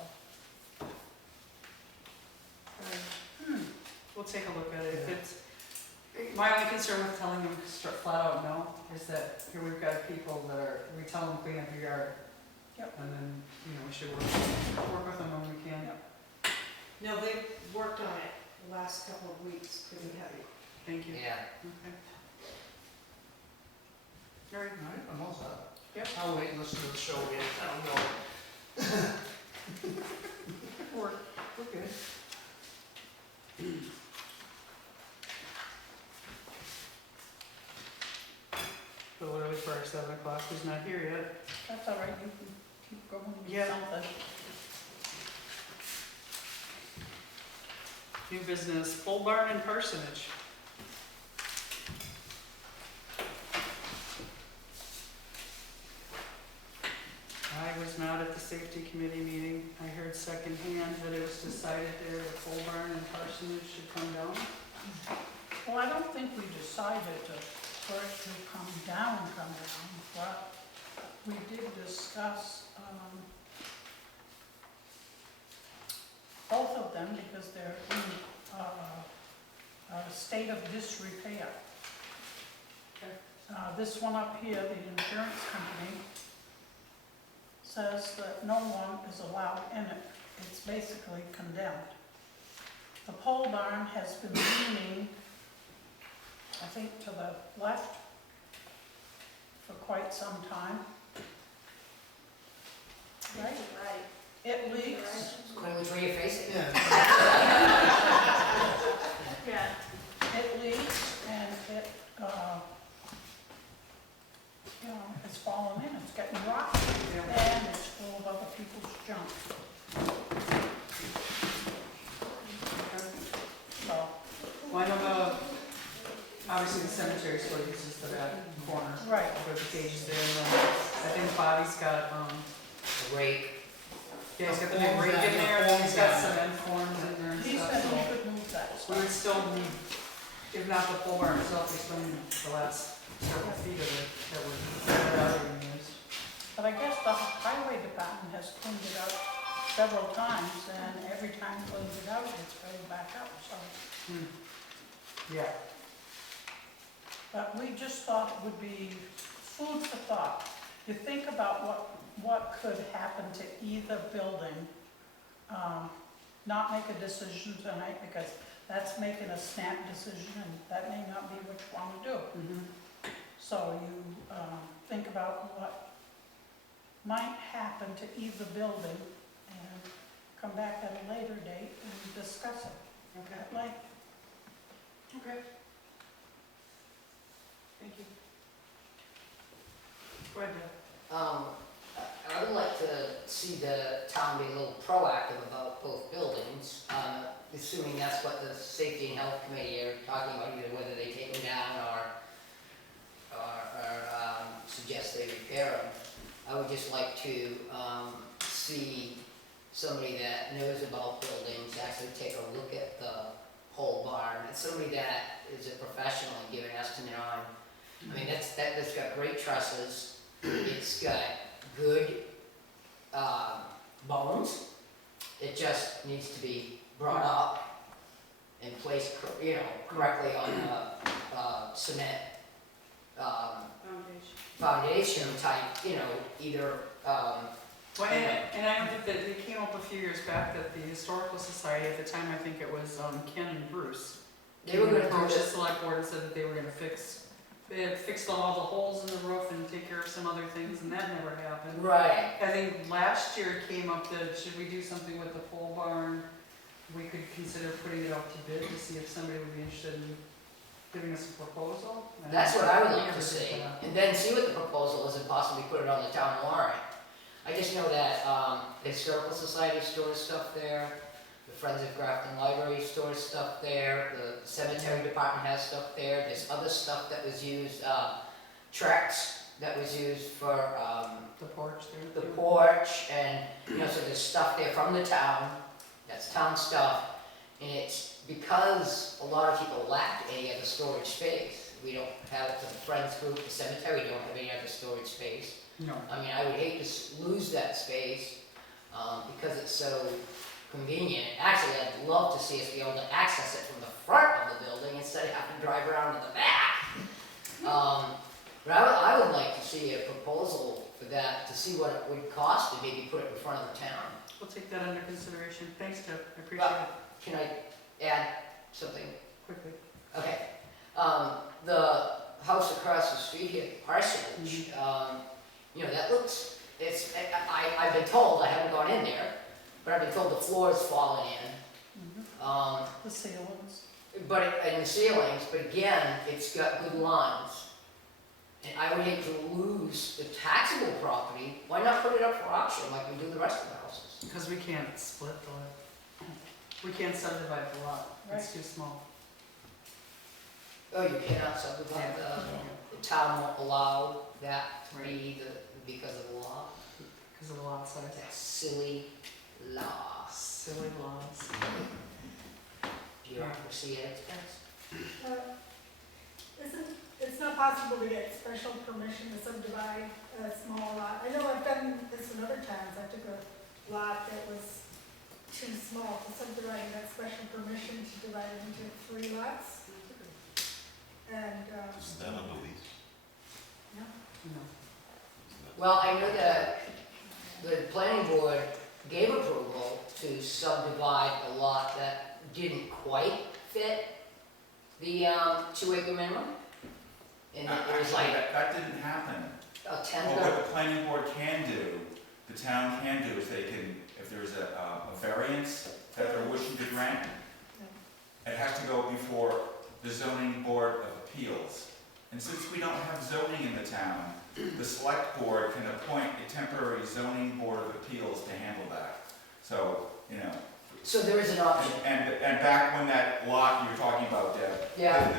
we'll take a look at it. If it's, my only concern with telling them flat out no is that here we've got people that are, we tell them clean up your yard. Yep. And then, we should work with them when we can. No, they've worked on it the last couple of weeks, pretty heavy. Thank you. Yeah. Okay. All right. All right, I'm all set. Yep. I'll wait and listen to the show again. I don't know. We're good. A little early for our 7 o'clock, who's not here yet. That's all right, you can keep going with Yeah. something. New business, pole barn and parsonage. I I was not at the safety committee meeting. I heard secondhand that it was decided there the pole barn and parsonage should come down. Well, I don't think we decided for it to come down, but we did discuss, both of them because they're in, a state of disrepair. This one up here, the insurance company, says that no one is allowed in it. It's basically condemned. The pole barn has been leaning, I think, to the left for quite some time. Right? Right. It leaks. According to where you're facing. Yeah. It leaks and it, you know, it's fallen in, it's getting rotten, and it's full of other people's junk. So, Well, I know obviously the cemetery still uses the back corner right, where the cage is there. And then I think Bobby's got, The rake. yeah, he's got the big rake in there, and he's got cement forms in there and he stuff, said so. he could move that We stuff. would still need, if not the pole barn itself, we still need the last several feet of it that we're not even used. But I guess the highway department has cleaned it out several times, and every time cleans it out, it's filled back up, so. Yeah. But we just thought it would be food for thought. You think about what could happen to either building. Not make a decision tonight, because that's making a snap decision, and that may not be what you want to do. So you think about what might happen to either building, and come back at a later date and discuss it Okay. at length. Okay. Thank you. Go ahead, Deb. I would like to see the town be a little proactive about both buildings, assuming that's what the safety and health committee are talking about, either whether they take them down or suggest they repair them. I would just like to see somebody that knows about buildings actually take a look at the whole barn. It's somebody that is a professional in giving an estimate on. I mean, that's got great trusses. It's got good bones. It just needs to be brought up and placed, correctly on a cement foundation type, either. Well, and I know that it came up a few years back that the Historical Society, at the time, I think it was Ken and Bruce. They were gonna do approach the this. select board and said that they were gonna fix all the holes in the roof and take care of some other things, and that never happened. Right. I think last year it came up that should we do something with the pole barn? We could consider putting it out to bid to see if somebody would be interested in giving us a proposal. And That's what I would we like never to did see, that. and then see what the proposal is and possibly put it on the town warrant. I just know that the Historical Society stores stuff there, the Friends of Grafton Library stores stuff there, the cemetery department has stuff there, there's other stuff that was used, Trex that was used for The porch there. the porch, and, so there's stuff there from the town, that's town stuff, and it's because a lot of people lack any other storage space. We don't have it to the Friends group, the cemetery don't have any other storage space. No. I mean, I would hate to lose that space, because it's so convenient. Actually, I'd love to see us be able to access it from the front of the building instead of having to drive around to the back. But I would like to see a proposal for that, to see what it would cost to maybe put it in front of the town. We'll take that under consideration. Thanks, Deb. I appreciate it. Can I add something? Quickly. Okay. The house across the street here, parsonage, that looks, I've been told, I haven't gone in there, but I've been told the floor's fallen in. The ceilings. And the ceilings, but again, it's got good lines. And I would hate to lose the taxable property. Why not put it up for auction like we do the rest of the houses? Because we can't split the lot. We can't subdivide the lot. It's too small. Oh, you cannot subdivide the town won't allow that to be because of the law? because of the lot size. That's silly law. Silly laws. Bureaucracy at its best. It's not possible to get special permission to subdivide a small lot. I know I've done this in other towns. I took a lot that was too small to subdivide and got special permission to divide it into 3 lots. And, Isn't that on the lease? yeah. No. Well, I know that the planning board gave approval to subdivide a lot that didn't quite fit the 2-acre minimum. And it was like That didn't happen. a tenth Well, what of, the planning board can do, the town can do, is they can, if there's a variance that they're wishing to grant, it has to go before the zoning board of appeals. And since we don't have zoning in the town, the select board can appoint a temporary zoning board of appeals to handle that. So, you know, so there is an option. and back when that lot you're talking about, Deb, Yeah.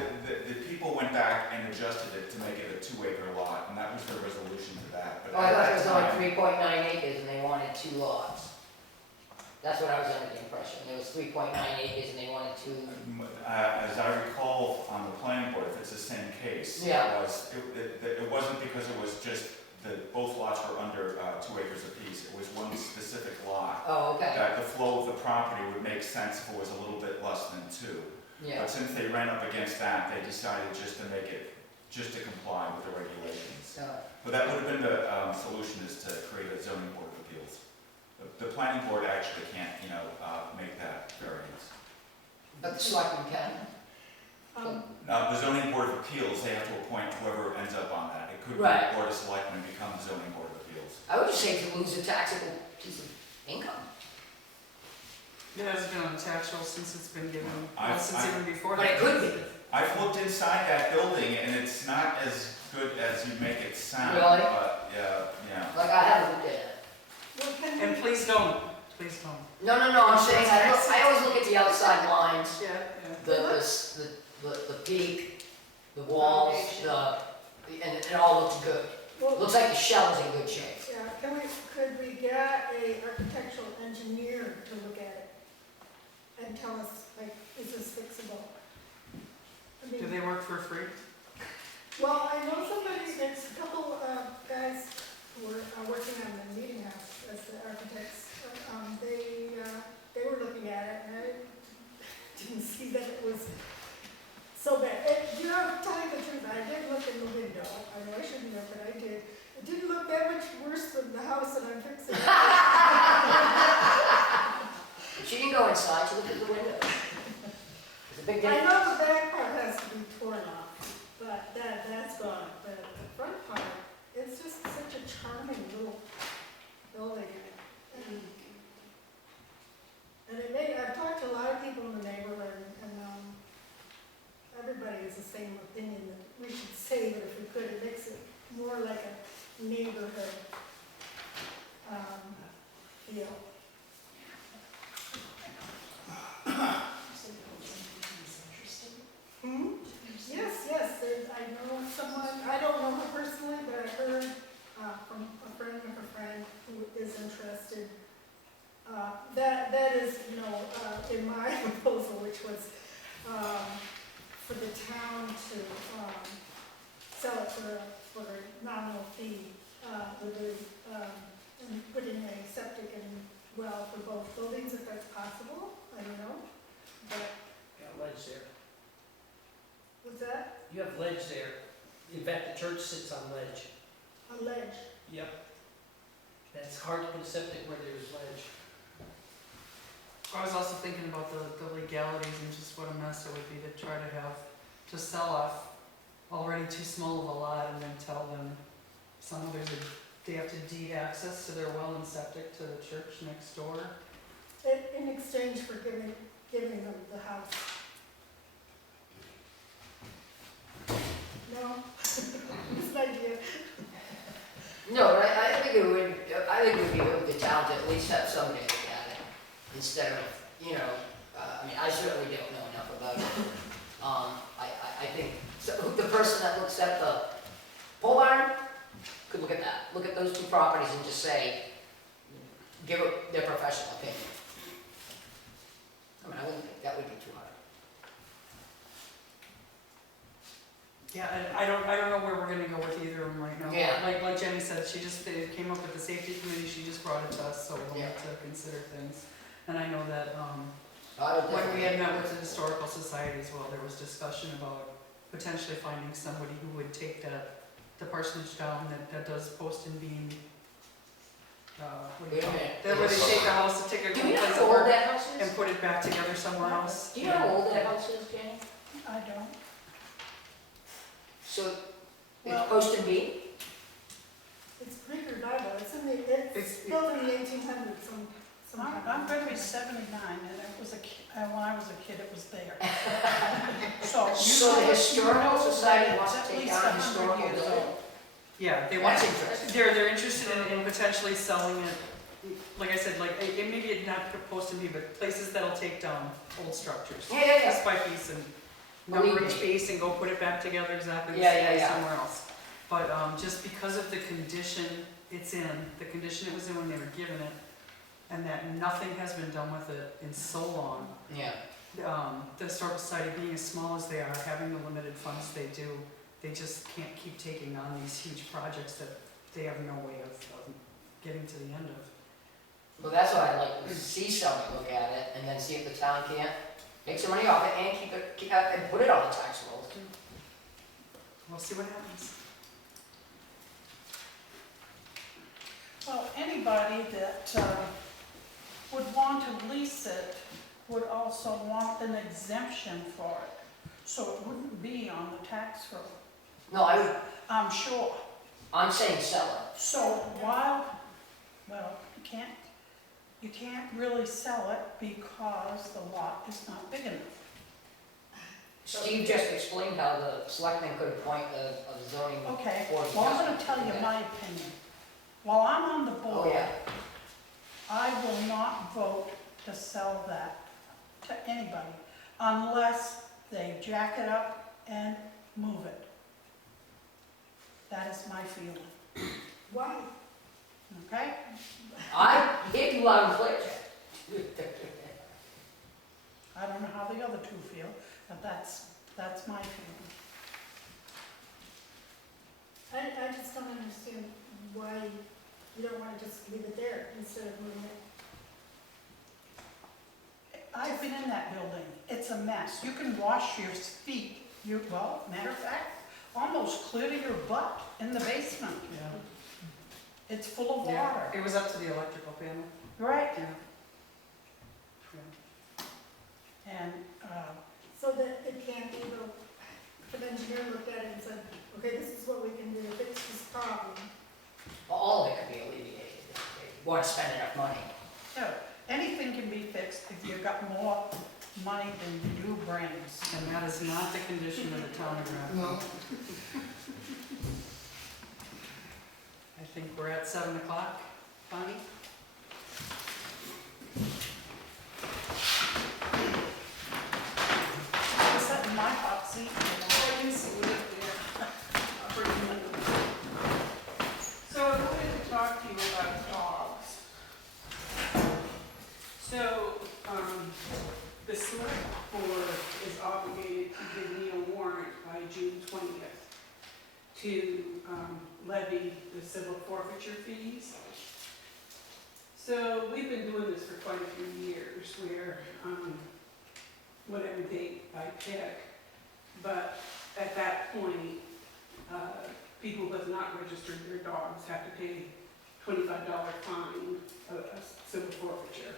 the people went back and adjusted it to make it a 2-acre lot, and that was the resolution to that. But Oh, I at thought it that was time- only 3.9 acres and they wanted 2 lots. That's what I was under the impression. It was 3.9 acres and they wanted 2. As I recall on the planning board, if it's the same case, Yeah. it wasn't because it was just that both lots were under 2 acres apiece. It was one specific lot. Oh, okay. That the flow of the property would make sense if it was a little bit less than 2. Yeah. But since they ran up against that, they decided just to make it, just to comply with the regulations. So, But that would have been the solution, is to create a zoning board of appeals. The planning board actually can't, make that variance. but the selectmen can. Now, the zoning board of appeals, they have to appoint whoever ends up on that. It could be Right. the board of selectmen become the zoning board of appeals. I would just say to lose a taxable piece of income. It hasn't been on the tax roll since it's been given, I- since even before. But it could be. I've looked inside that building and it's not as good as you make it sound. Really? But, yeah. Like, I haven't looked at it. Well, can And we, please don't, please don't. No, I'm saying, I always look at the outside lines, Yeah, the peak, the walls, and it all looks good. well, Looks like the shell is in good shape. yeah, could we get a architectural engineer to look at it? And tell us, like, is this fixable? I mean, do they work for free? well, I know there's a couple of guys who are working on the meeting house as the architects. They were looking at it and I didn't see that it was so bad. Tell you the truth, I did look in the window. I know I shouldn't have, but I did. It didn't look that much worse than the house that I'm fixing. She didn't go inside, she looked at the window. It's a big I difference. know the back part has to be torn off, but that's gone. But the front part, it's just such a charming little building. And I've talked to a lot of people in the neighborhood, and everybody has the same opinion that we should save it if we could. It makes it more like a neighborhood feel. Yes, I know someone, I don't know her personally, but I heard from a friend of a friend who is interested. That is, in my proposal, which was for the town to sell it for a nominal fee, and put in a septic and well for both buildings if that's possible. I don't know, but You have ledge there. was that You have ledge there. In fact, the church sits on ledge. a ledge? Yep. And it's hard to put a septic where there's ledge. I was also thinking about the legalities and just what a mess it would be to try to sell off already too small of a lot and then tell them they have to deed access to their well and septic to the church next door. In exchange for giving them the house. No? It's an idea. No, but I think it would be good for the town to at least have somebody look at it, instead of, I certainly don't know enough about it. I think, so the person that looks at the pole barn could look at that, look at those 2 properties and just say, give their professional opinion. I mean, I wouldn't think that would be too hard. Yeah, I don't know where we're gonna go with either of them right now. Yeah. Like Jenny said, they came up with the safety committee, she just brought it to us, so we'll Yeah. need to consider things. And I know that, I would when we had definitely- met with the historical society as well, there was discussion about potentially finding somebody who would take the parsonage down that does post and beam. What do you Wait a call it? minute. That where they take the house, take a Do you know place how of old work that house is? and put it back together somewhere else. Do you know how old that house is, Jenny? I don't. So, Well- it's post and beam? It's pretty revival, it's in the, It's- it's built in the 1800s, I'm going to be 79, and it was when I was a kid, it was there. So So the historical society it's wants to at take least down 100 historical years building? old. Yeah, they want That's to, interesting. they're interested in potentially selling it, like I said, like, it maybe it's not supposed to be, but places that'll take down old structures. Yeah. Piece by piece and Believe number me. each piece and go put it back together exactly the Yeah, same yeah, way yeah. somewhere else. But, just because of the condition it's in, the condition it was in when they were given it, and that nothing has been done with it in so long, Yeah. the historical society being as small as they are, having the limited funds they do, they just can't keep taking on these huge projects that they have no way of getting to the end of. Well, that's why I'd like to see somebody look at it and then see if the town can't make some money off it and and put it on the tax rolls. We'll see what happens. Well, anybody that would want to lease it would also want an exemption for it, so it wouldn't be on the tax roll, No, I'm sure. I'm saying sell it. So well, you can't really sell it because the lot is not big enough. Steve just explained how the selectmen could appoint a zoning. Okay, board of well, I'm gonna adjustment tell to do you that. my opinion. While I'm on the Oh, board, yeah. I will not vote to sell that to anybody unless they jack it up and move it. That is my feeling, Why? okay? I gave you loud and clear. I don't know how the other two feel, but that's my feeling. I just don't understand why you don't wanna just leave it there instead of moving it. I've been in that building, it's a mess. You can wash your feet, matter of fact, almost clear to your butt in the basement. Yeah. It's full of Yeah. water. It was up to the electrical panel. Right. Yeah. And, So that it can't be, the engineer looked at it and said, okay, this is what we can do to fix this problem. All of it could be alleviated if they want to spend enough money. so, anything can be fixed if you've got more money than you do brains. And that is not the condition of the town of Grafton. No. I think we're at 7 o'clock, Bonnie? I sat in my hot seat. I can see it there. I'll bring it in. So I wanted to talk to you about dogs. So, the select board is obligated to give me a warrant by June 20th to levy the civil forfeiture fees. So we've been doing this for quite a few years where, whatever date I pick, but at that point, people who have not registered their dogs have to pay $25 fine, a civil forfeiture.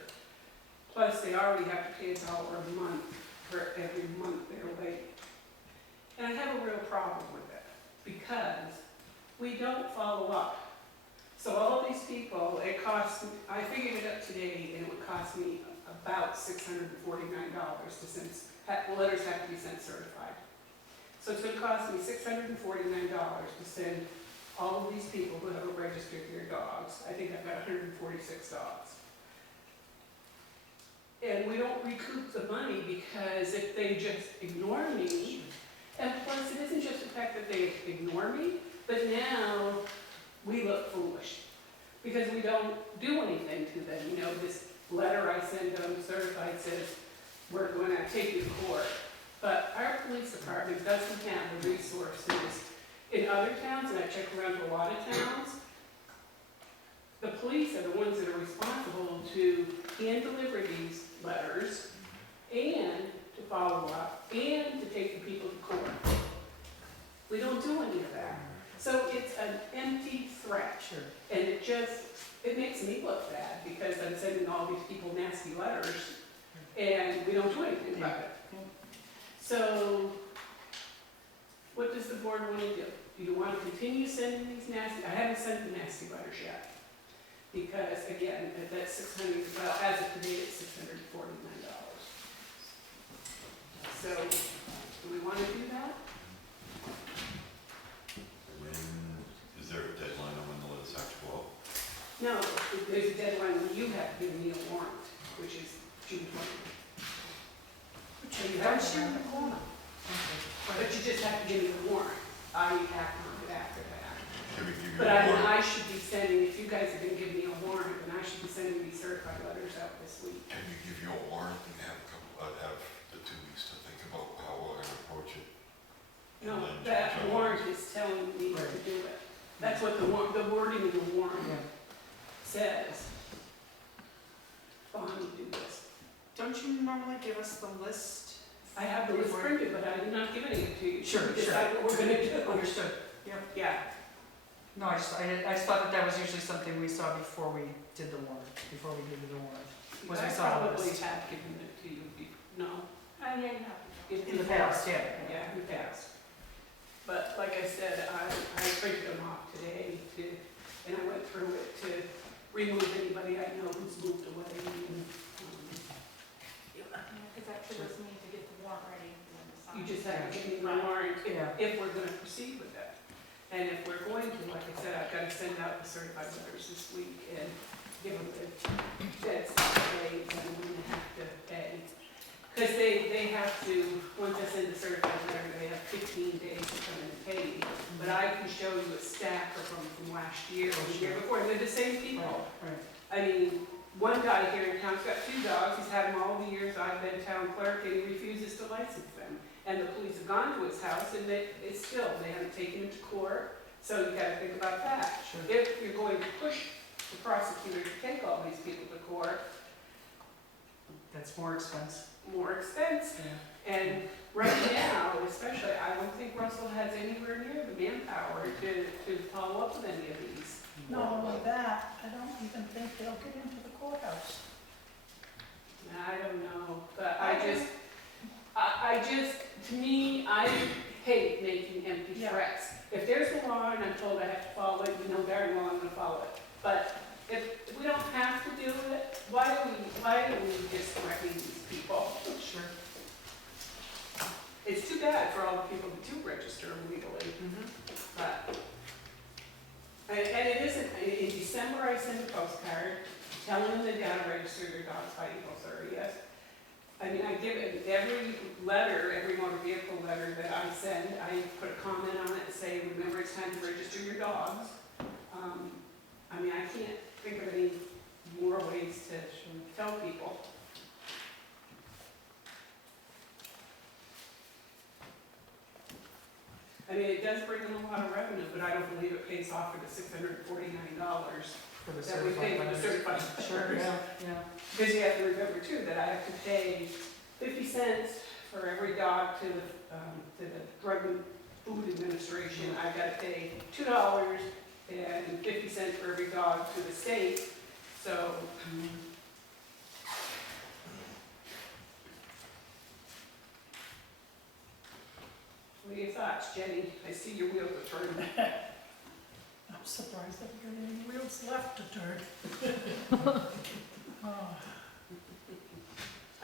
Plus, they already have to pay $1 a month for every month they're late. And I have a real problem with that, because we don't follow up. So all of these people, it costs, I figured it up today, and it would cost me about $649 to send, letters have to be sent certified. So it's gonna cost me $649 to send all of these people who haven't registered their dogs. I think I've got 146 dogs. And we don't recoup the money because if they just ignore me, and plus it isn't just the fact that they ignore me, but now we look foolish. because we don't do anything to them. You know, this letter I send them certified says, we're going to take you to court. But our police department doesn't have the resources. In other towns, and I checked around to a lot of towns, the police are the ones that are responsible to hand deliver these letters and to follow up and to take the people to court. We don't do any of that. So it's an empty threat. Sure. And it makes me look bad because I'm sending all these people nasty letters and we don't do anything about it. So what does the board want to do? Do you want to continue sending these nasty, I haven't sent the nasty letters yet. Because again, that's 600, well, as of today, it's $649. So, do we want to do that? Is there a deadline on when the letters have to go out? No, there's a deadline when you have to give me a warrant, which is June 20th. So you have to around the corner. But you just have to give me the warrant. I act on it after that. Can we give you But a warrant? I should be sending, if you guys are gonna give me a warrant, then I should be sending these certified letters out this week. Can we give you a warrant and have have the 2 weeks to think about how we're gonna approach it? No, And then that judge on it? warrant is telling me to do it. That's what the wording of the warrant says. Bonnie, do this. Don't you normally give us the list? I have the list printed, but I'm not giving it to you. Sure, Decide what we're gonna do. Understood. Yep. Yeah, No, I just thought that was usually something we saw before we did the warrant, before we did the warrant. Was I I saw the probably list. have given it to you, no? I didn't have to. In the past, yeah. Yeah, in the past. But like I said, I printed them off today and I went through it to remove anybody I know who's moved away and, Because that should just need to get the warrant ready and then sign. you just have to give me my warrant Yeah. if we're gonna proceed with that. And if we're going to, like I said, I've gotta send out the certified letters this week and give them the dead stop dates and when they have to pay. Because they have to, once I send the certified letter, they have 15 days to come and pay me. But I can show you a stack of them from last year or the year before, they're the same people. Right. I mean, one guy here in town's got 2 dogs, he's had them all the years I've been town clerk, and he refuses to license them. And the police have gone to his house, and they haven't taken him to court, so you gotta think about that. Sure. If you're going to push the prosecutor to take all these people to court, That's more expense. more expense. Yeah. And right now, especially, I don't think Russell has anywhere near the manpower to follow up with any of these. Not only that, I don't even think they'll get into the courthouse. I don't know, but I just, to me, I hate making empty Yeah. threats. If there's a law and I'm told I have to follow it, you know very well I'm gonna follow it. But if we don't have to do it, why do we just threaten these people? Sure. It's too bad for all the people who do register legally, but. And it isn't, in December I send a postcard telling them they've gotta register their dogs by April 30th. I mean, I give it, every letter, every motor vehicle letter that I send, I put a comment on it and say, remember it's time to register your dogs. I mean, I can't think of any more ways to tell people. I mean, it does bring in a lot of revenue, but I don't believe it pays off for the $649 For the that we pay for the certified. certified. Sure, yeah. Because you have to remember too, that I have to pay 50 cents for every dog to the Drug and Food Administration. I've got to pay $2 and 50 cents for every dog to the state. So, what are your thoughts, Jenny? I see your wheels are turning. I'm surprised I've got any wheels left to turn. Oh,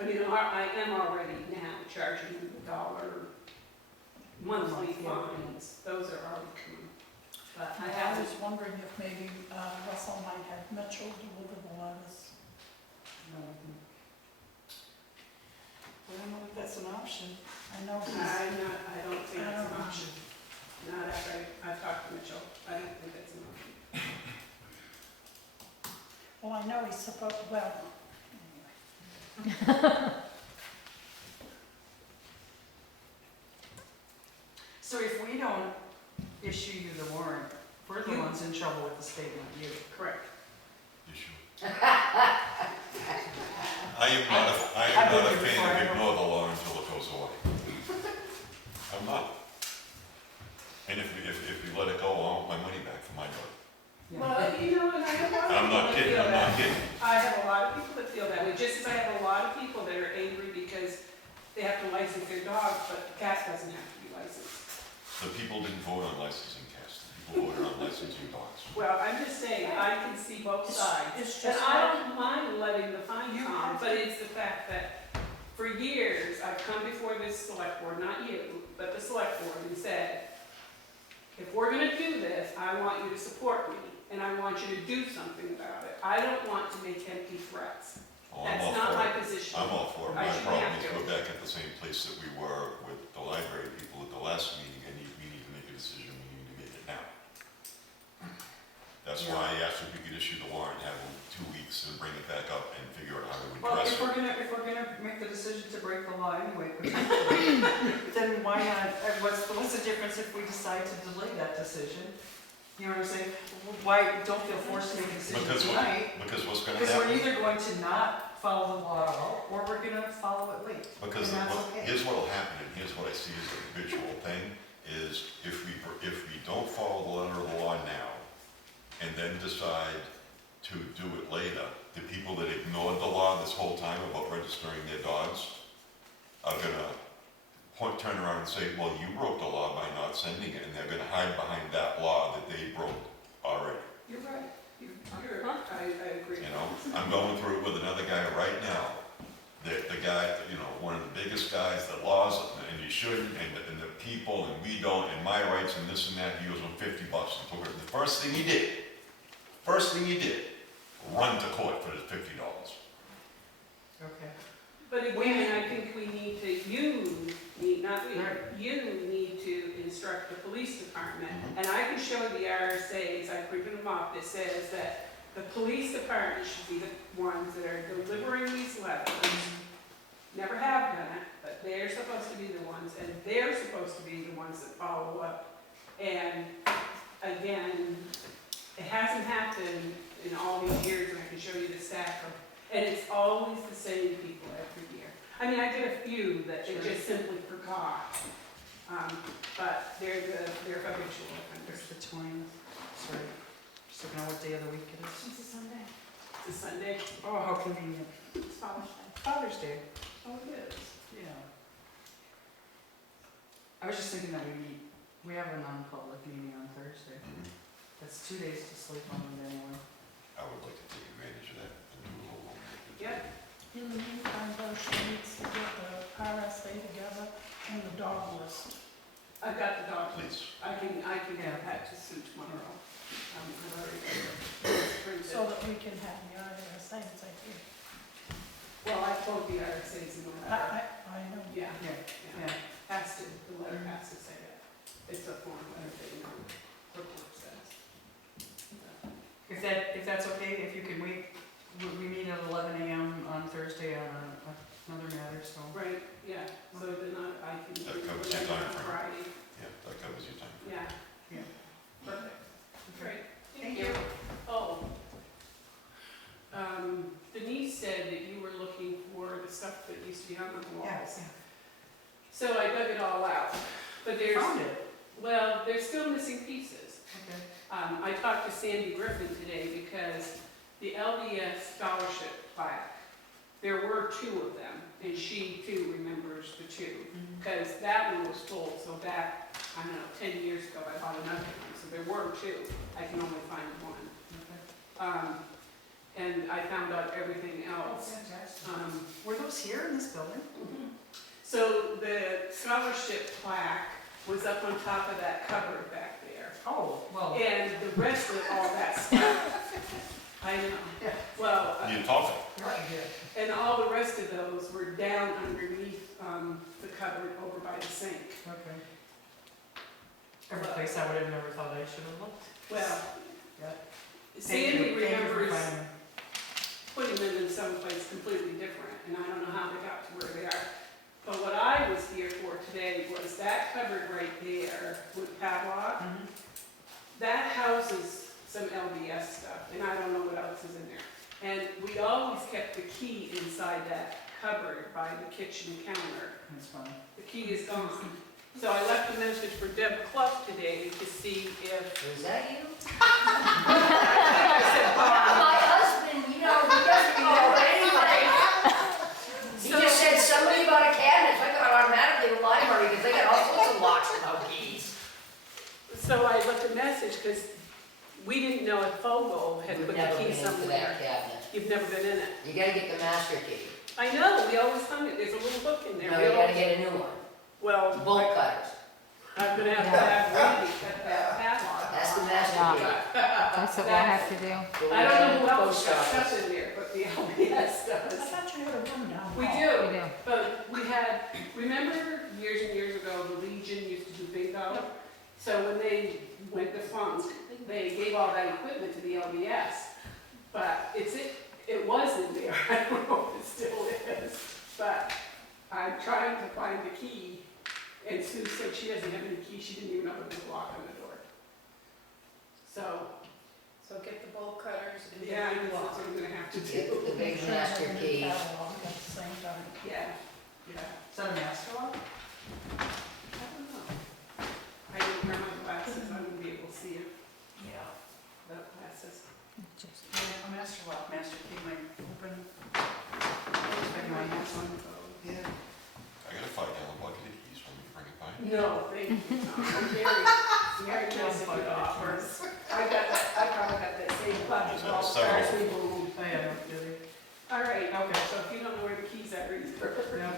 I mean, I am already now charging $1 monthly fines. Those are already coming. But I I have was wondering if maybe Russell might have Mitchell deliver the letters. I don't know if that's an option. I know he's, I don't think I it's don't an know. option. Not after I talked to Mitchell. I don't think it's an option. Well, I know he's supposed, well, anyway. So if we don't issue you the warrant, we're the ones in trouble with the state, not you. Correct. Issue. I am not a fan of ignore the law until it goes away. I'm not. And if we let it go, I want my money back for my dog. Well, you know, and I have a lot of I'm people not that kidding, feel I'm that. not kidding. I have a lot of people that feel that way, just as I have a lot of people that are angry because they have to license their dogs, but the cat doesn't have to be licensed. The people didn't vote on licensing cats, the people voted on licensing dogs. Well, I'm just saying, I can see both sides. It's And just, I don't mind letting the fine You come, have but it's the fact that for years, I've come before this select board, not you, but the select board, and said, if we're gonna do this, I want you to support me, and I want you to do something about it. I don't want to make empty threats. Oh, I'm That's all not for my it. position. I'm all for it. I My shouldn't problem have is to. we're back at the same place that we were with the library people at the last meeting, and we need to make a decision, we need to make it now. That's why I asked if we could issue the warrant, have them 2 weeks and bring it back up and figure out how to Well, address if it. we're gonna make the decision to break the law anyway, potentially, then why not, what's the difference if we decide to delay that decision? You know what I'm saying? Why, don't feel forced to make a decision tonight, Because what's gonna because we're happen, either going to not follow the law at all, or we're gonna follow it late. because And that's okay. here's what'll happen, and here's what I see as a habitual thing, is if we don't follow the letter of the law now, and then decide to do it later, the people that ignored the law this whole time about registering their dogs are gonna turn around and say, well, you broke the law by not sending it, and they're gonna hide behind that law that they broke already. You're right. I agree. You know, I'm going through it with another guy right now. The guy, you know, one of the biggest guys that laws, and you shouldn't, and the people, and we don't, and my rights, and this and that, he owes him $50 and took it. The first thing he did, run to court for the $50. Okay. But again, I think we need to, you need to instruct the police department. And I can show the RSAs, I printed them off, that says that the police department should be the ones that are delivering these letters. Never have done it, but they're supposed to be the ones, and they're supposed to be the ones that follow up. And again, it hasn't happened in all these years, and I can show you the stack of, and it's always the same people every year. I mean, I did a few that they just simply forgot, but they're habitual offenders. It's the 20th, sorry, just looking at what day of the week it is. It's a Sunday. It's a Sunday. Oh, how convenient. It's Father's Day. Father's Day. Oh, it is. Yeah. I was just thinking that we have a non-public meeting on Thursday. That's 2 days to sleep on it anyway. I would like to take advantage of that and do a whole. Yep. in the meantime, though, she needs to get the RSA together and the dog list. I've got the dog. Please. I can get that to Sue tomorrow. I've already printed. So that we can have the RSA's, I think. Well, I told the RSA's in the letter. I know. Yeah, Yeah. has to, the letter has to say that. It's a form letter that, you know, report says. If that's okay, if you can wait, we meet at 11 a.m. on Thursday on another matter, so. Right, yeah, so then I can. That covers your time frame. Friday, Yeah, that covers your time. yeah. Yeah. Perfect, great. Thank you. Oh. Denise said that you were looking for the stuff that used to be on the walls. Yes. So I dug it all out, but there's, Found it. well, there's still missing pieces. Okay. I talked to Sandy Griffin today because the LDS scholarship plaque, there were 2 of them, and she too remembers the 2. Because that one was full, so back, I don't know, 10 years ago, I bought another one, so there were 2. I can only find 1. And I found out everything else. Were those here in this building? So the scholarship plaque was up on top of that cupboard back there. Oh, well. And the rest of all that stuff, I know. Yeah. Well, You talking? Right here. and all the rest of those were down underneath the cupboard over by the sink. Okay. Every place I would have never thought I should have looked. Well, Yeah. Sandy Thank you for remembers, finding putting them in someplace completely different, and I don't know how they got to where they are. But what I was here for today was that cupboard right there with padlock, that houses some LBS stuff, and I don't know what else is in there. And we always kept the key inside that cupboard by the kitchen counter. That's fine. The key is gone. So I left a message for Deb Cluff today to see if, Was that you? I said, My husband, he doesn't know anything. He just said somebody about a cabinet, so I thought automatically the library, because they got all sorts of locks and no keys. so I left a message because we didn't know if Fogo had We've put never the been key into somewhere. that cabinet. You've never been in it. You gotta get the master key. I know, we always hung it, there's a little hook in there. No, We you gotta always- get a new one. Well, Bolt cutters. I'm gonna have to have Randy cut that padlock. That's the master key. That's what we'll have to do. I don't know who else Post got office. stuff in there, but the LBS I does. thought you had a room down. We hall. do, We do. but we had, remember years and years ago, the Legion used to do bingo? So when they went defunct, they gave all that equipment to the LBS. But it was in there, I don't know if it still is, but I'm trying to find the key. And Sue said she doesn't have any key, she didn't even know there was a lock on the door. So, So get the bolt cutters and yeah, I get guess the that's what I'm gonna have to Get do. the big master key. catalog at the same time. Yeah, yeah. Is that a master lock? I don't know. I didn't wear my glasses, I wouldn't be able to see it Yeah. without glasses. A master lock, master key might open. Maybe my hands on the phone. Yeah. I got a $5 bucket of keys when we bring it by. No, thank you. I'm very nice of you to offer. I probably got that same clutch as all the cars we moved. Oh, yeah, no kidding. All right, Okay. so if you don't know where the keys are either. Yeah.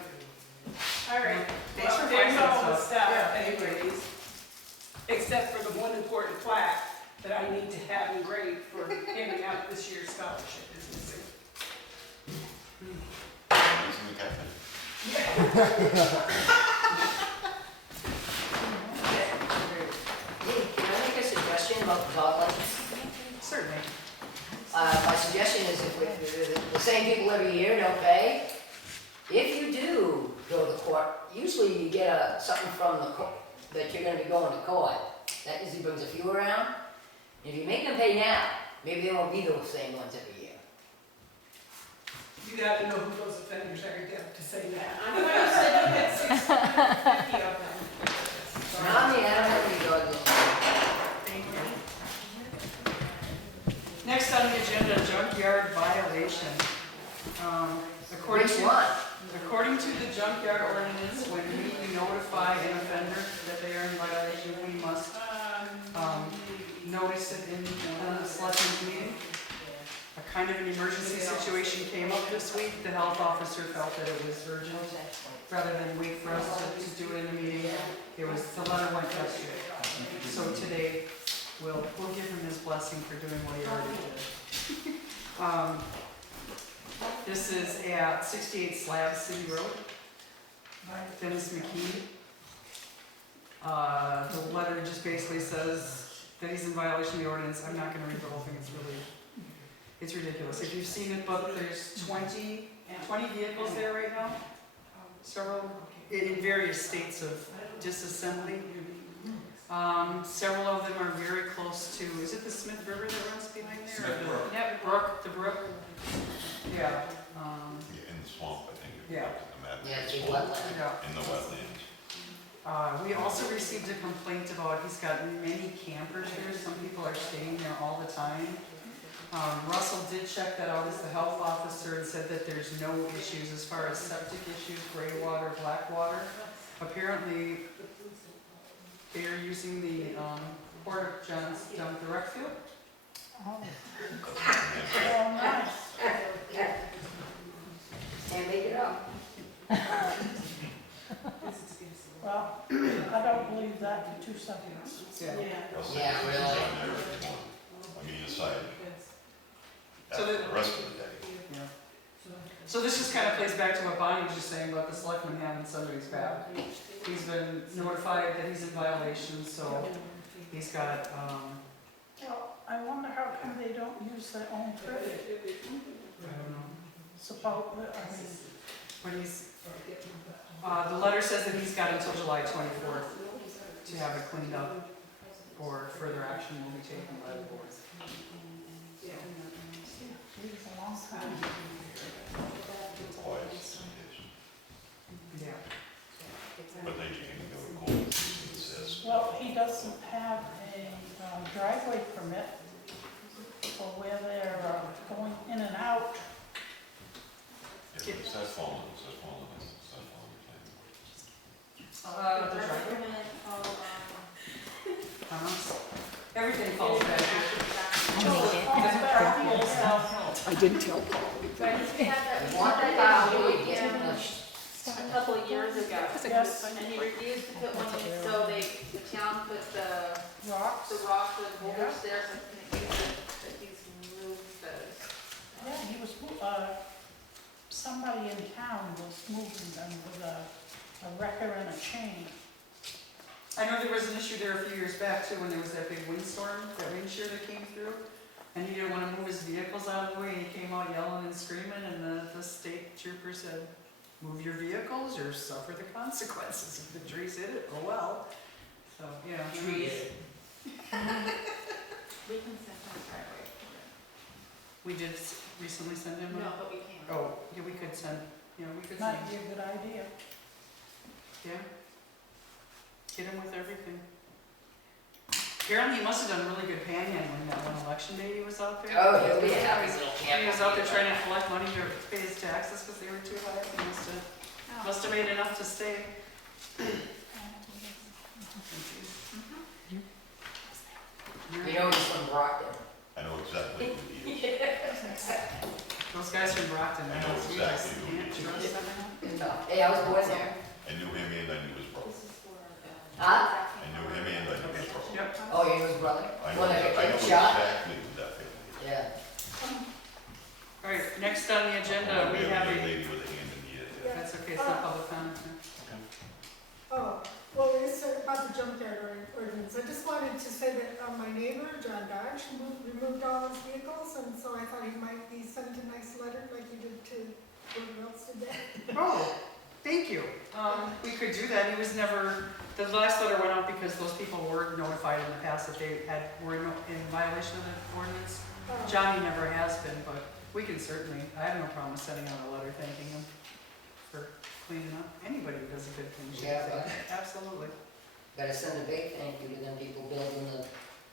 All right, Thanks well, for there's finding all the stuff. stuff Yeah. anyways, except for the one important plaque that I need to have engraved for handing out this year's scholarship is missing. It's in the cabinet. Hey, can I make a suggestion about the dog license? Certainly. My suggestion is if the same people every year don't pay, if you do go to court, usually you get something from the court that you're gonna be going to court. That usually brings a few around. If you make them pay now, maybe they won't be those same ones every year. You got to know who those offenders are, Deb, to say that. I know you said you had 650 of them. Not me, I don't have any dogs. Thank you. Next on the agenda, junkyard violation. According Which to, one? according to the junkyard ordinance, when we notify an offender that they are in violation, we must notice it in the selectmen's meeting. A kind of an emergency situation came up this week. The health officer felt that it was urgent. Rather than wait for us to do it in a meeting, the letter went yesterday. So today, we'll give him his blessing for doing what he already did. This is at 68 Slab City Road, Dennis McKee. The letter just basically says that he's in violation of the ordinance. I'm not gonna read the whole thing, it's ridiculous. If you've seen it, but there's 20 vehicles there right now. Several, in various states of disassembly. Several of them are very close to, is it the Smith River that runs behind there? Smith Brook. Yeah, the brook. Yeah, Yeah, in the swamp, I think. Yeah. The map. Yeah, it's a wetland. yeah. In the wetlands. We also received a complaint about, he's got many campers there, some people are staying there all the time. Russell did check that out as the health officer and said that there's no issues as far as septic issues, gray water, black water. Apparently, they are using the Porta Johns down at the rec field. Oh, nice. Can't make it up. Well, I don't believe that for 2 seconds. Yeah. Russell Yeah, was really. down there every morning. I mean, he decided So after the- the rest of the day. So this just kind of plays back to what Bonnie was just saying about the selectman having somebody's back. He's been notified that he's in violation, so he's got, Well, I wonder how come they don't use their own credit. I don't know. Suppose, I mean, But he's, the letter says that he's got until July 24th to have it cleaned up, or further action will be taken by the board. it was a long time. Quiet, yes. Yeah. But then you can go cold, it says. Well, he doesn't have a driveway permit for where they're going in and out. Yeah, it says fallen, it says fallen, it says fallen, the planning board. The driveway? Everything falls back here. I didn't tell Paul. Want the copy, get A couple of years ago. Yes. And he refused to put one in, so the town put the Rocks. rocks and boulders there, so he can use it, but he's moved those. Yeah, he was, somebody in town was moving them with a wrecker and a chain. I know there was an issue there a few years back too, when there was that big windstorm, that wind shear that came through. And he didn't want to move his vehicles out of the way, and he came out yelling and screaming, and the state trooper said, move your vehicles or suffer the consequences. If the trees hit it, oh well. So, yeah. Tree it. We can send him a driveway. We did recently send him No, a, but we can't. oh, yeah, we could send, we could send, Might be a good idea. yeah. Get him with everything. Apparently he must have done really good panhandling that one election day he was out there. Oh, he'll be a happy little camper. He was out there trying to collect money to pay his taxes because they were too high. He must have made enough to stay. You know he's from Grafton. I know exactly who he is. Those guys from Grafton, I know we exactly just who he can't is. trust them. Hey, I was born there. I knew him and I knew his brother. Huh? I knew him and I knew his brother. Yep. Oh, you knew his brother? I know One that got exactly shot? who that family is. Yeah. All right, next on the agenda, we have young a, lady with a hand in the air. that's okay, it's not public comment. Oh, well, it's about the junkyard ordinance. I just wanted to say that my neighbor, John Dodge, removed all his vehicles, and so I thought he might be sent a nice letter like he did to whoever else did that. Oh, thank you. We could do that. He was never, the last letter went out because those people were notified in the past that they were in violation of the ordinance. Johnny never has been, but we can certainly, I have no problem sending out a letter thanking him for cleaning up. Anybody who does a good thing should Yeah, thank him. Absolutely. Gotta send a big thank you to them people building the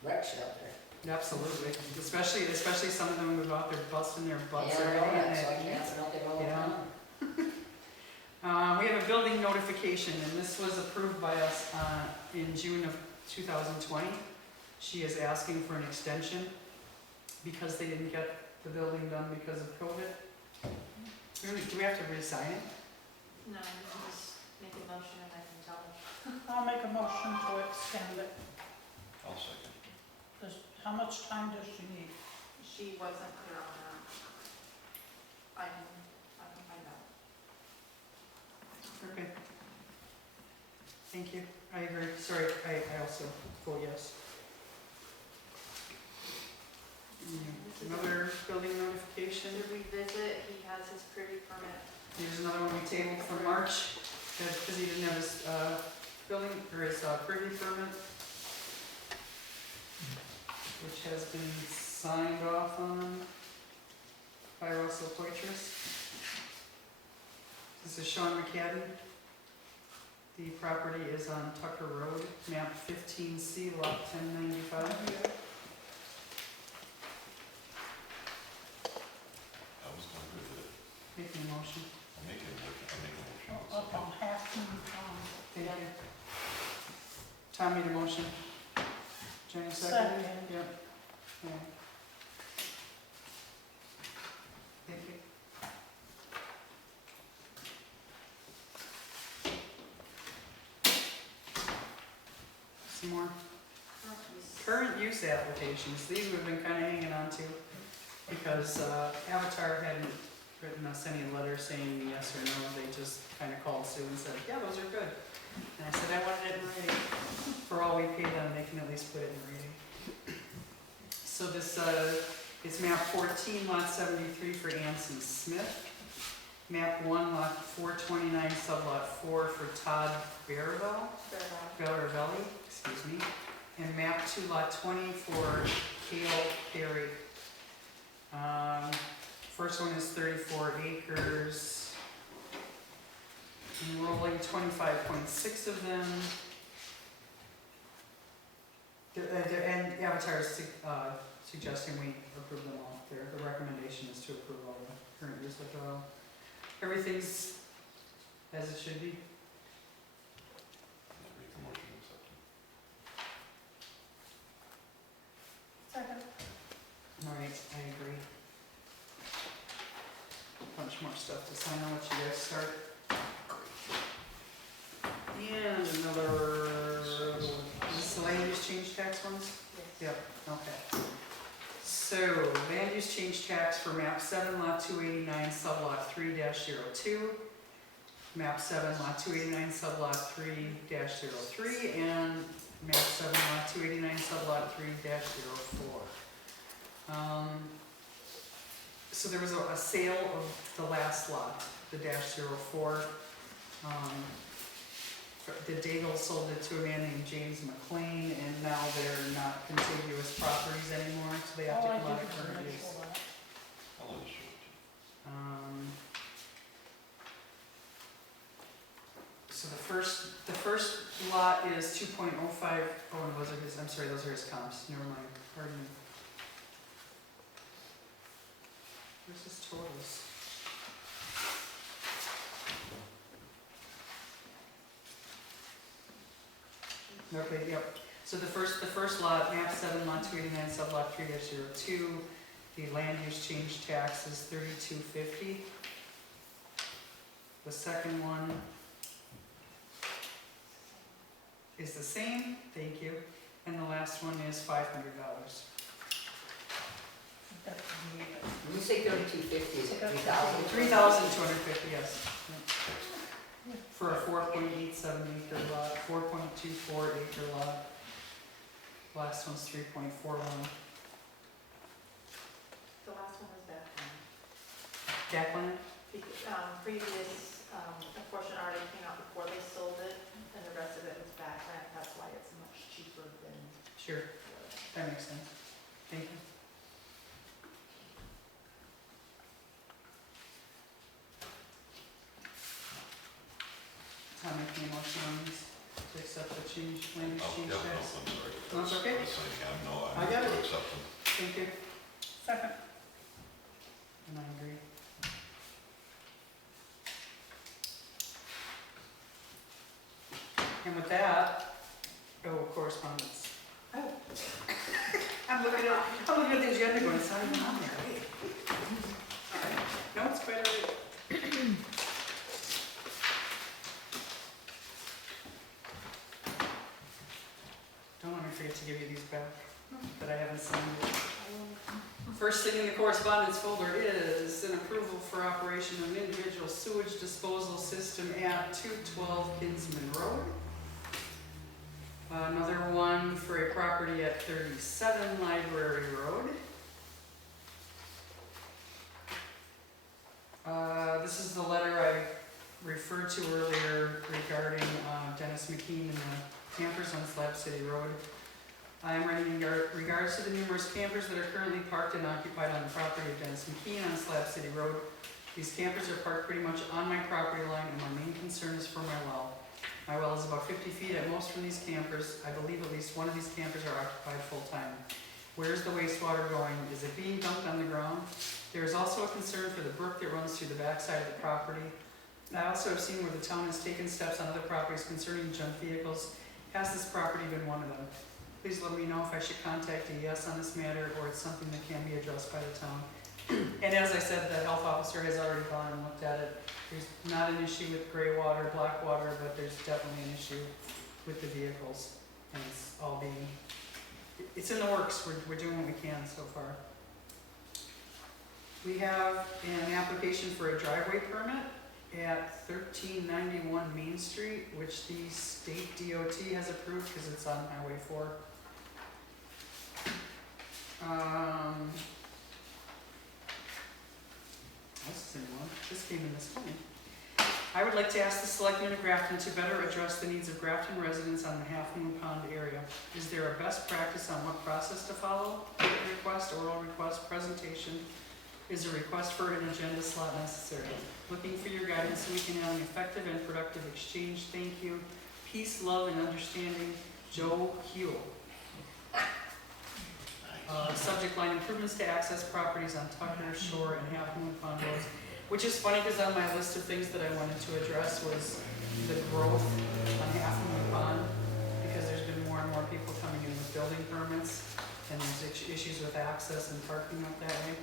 rec shelter. Absolutely. Especially some of them who go out there busting their butts Yeah, every I know day. that, so I can't say nothing all the Yeah. time. We have a building notification, and this was approved by us in June of 2020. She is asking for an extension because they didn't get the building done because of COVID. Do we have to re-sign it? No, you can just make a motion and I can tell him. I'll make a motion to extend it. I'll second. How much time does she need? She wasn't clear on that. I can find out. Okay. Thank you. I agree. Sorry, I also vote yes. Another building notification. To revisit, he has his privy permit. Here's another one we tabled for March, because he didn't have his building, or his privy permit, which has been signed off on by Russell Poitras. This is Sean McCadden. The property is on Tucker Road, map 15C, lot 1095. I was going good with it. Making a motion. I'll make a motion. Up on half moon Thank you. Tom made a motion. Jenny seconded? Second. Yep. Yeah. Thank you. Some more current use applications. These we've been kind of hanging on to because Avatar hadn't written us any letter saying yes or no. They just kind of called Sue and said, yeah, those are good. And I said, I wanted it in writing. For all we pay them, they can at least put it in writing. So this It's map 14, lot 73 for Anson Smith. Map 1, lot 429, sublot 4 for Todd Bellaravelli, excuse me. And map 2, lot 20 for Cale Perry. First one is 34 acres. Enrolling 25.6 of them. And Avatar is suggesting we approve them all. The recommendation is to approve all the current use of oil. Everything's as it should be. Make the motion to accept them. Second. All right, I agree. Bunch more stuff to sign. I'll let you guys start. And another, is this the land use change tax ones? Yep, okay. So, land use change tax for map 7, lot 289, sublot 3-02. Map 7, lot 289, sublot 3-03, and map 7, lot 289, sublot 3-04. So there was a sale of the last lot, the -04. The Daigle sold it to a man named James McLean, and now they're not contiguous properties anymore, so they have to come out of current use. I'll just show it to you. So the first lot is 2.05, oh, and those are his, I'm sorry, those are his comps, never mind, pardon me. Where's his totals? Okay, yep. So the first lot, map 7, lot 289, sublot 3-02, the land use change tax is $32.50. The second one is the same, thank you, and the last one is $500. When you say 3250, is it 3,000? 3,250, yes. For a 4.87 acre lot, 4.24 acre lot. Last one's 3.41. The last one was back then. Backland? Previous, a portion already came out before they sold it, and the rest of it was back then. That's why it's much cheaper than. Sure, that makes sense. Thank you. Tom, making a motion on these to accept the change, land use Oh, change yeah, no, tax. I'm sorry. No, it's okay. I was saying, no, I I'm got going it. to accept them. Thank you, Second. and I agree. And with that, correspondence. Oh. I'm looking at the agenda going, it's not even on there. No, it's quite all right. Don't let me forget to give you these back, that I haven't signed yet. First thing in the correspondence folder is an approval for operation of an individual sewage disposal system at 212 Kinsman Road. Another one for a property at 37 Library Road. This is the letter I referred to earlier regarding Dennis McKean and the campers on Slab City Road. I am writing in regards to the numerous campers that are currently parked and occupied on the property of Dennis McKean on Slab City Road. These campers are parked pretty much on my property line, and my main concern is for my well. My well is about 50 feet at most from these campers. I believe at least one of these campers are occupied full-time. Where's the wastewater going? Is it being dumped on the ground? There is also a concern for the brook that runs through the backside of the property. I also have seen where the town has taken steps on other properties concerning junk vehicles. Has this property been one of them? Please let me know if I should contact DES on this matter, or it's something that can be addressed by the town. And as I said, the health officer has already gone and looked at it. There's not an issue with gray water, black water, but there's definitely an issue with the vehicles. And it's all being, it's in the works. We're doing what we can so far. We have an application for a driveway permit at 1391 Main Street, which the state DOT has approved because it's on Highway 4. This is a new one. This came in this morning. I would like to ask the Selectmen of Grafton to better address the needs of Grafton residents on the Half Moon Pond area. Is there a best practice on what process to follow? Written request, oral request, presentation? Is a request for an agenda slot necessary? Looking for your guidance so we can have an effective and productive exchange. Thank you. Peace, love, and understanding. Joe Huel. Subject line, improvements to access properties on Tucker, Shore, and Half Moon Pond roads. Which is funny because on my list of things that I wanted to address was the growth on Half Moon Pond, because there's been more and more people coming in with building permits, and there's issues with access and parking up that way.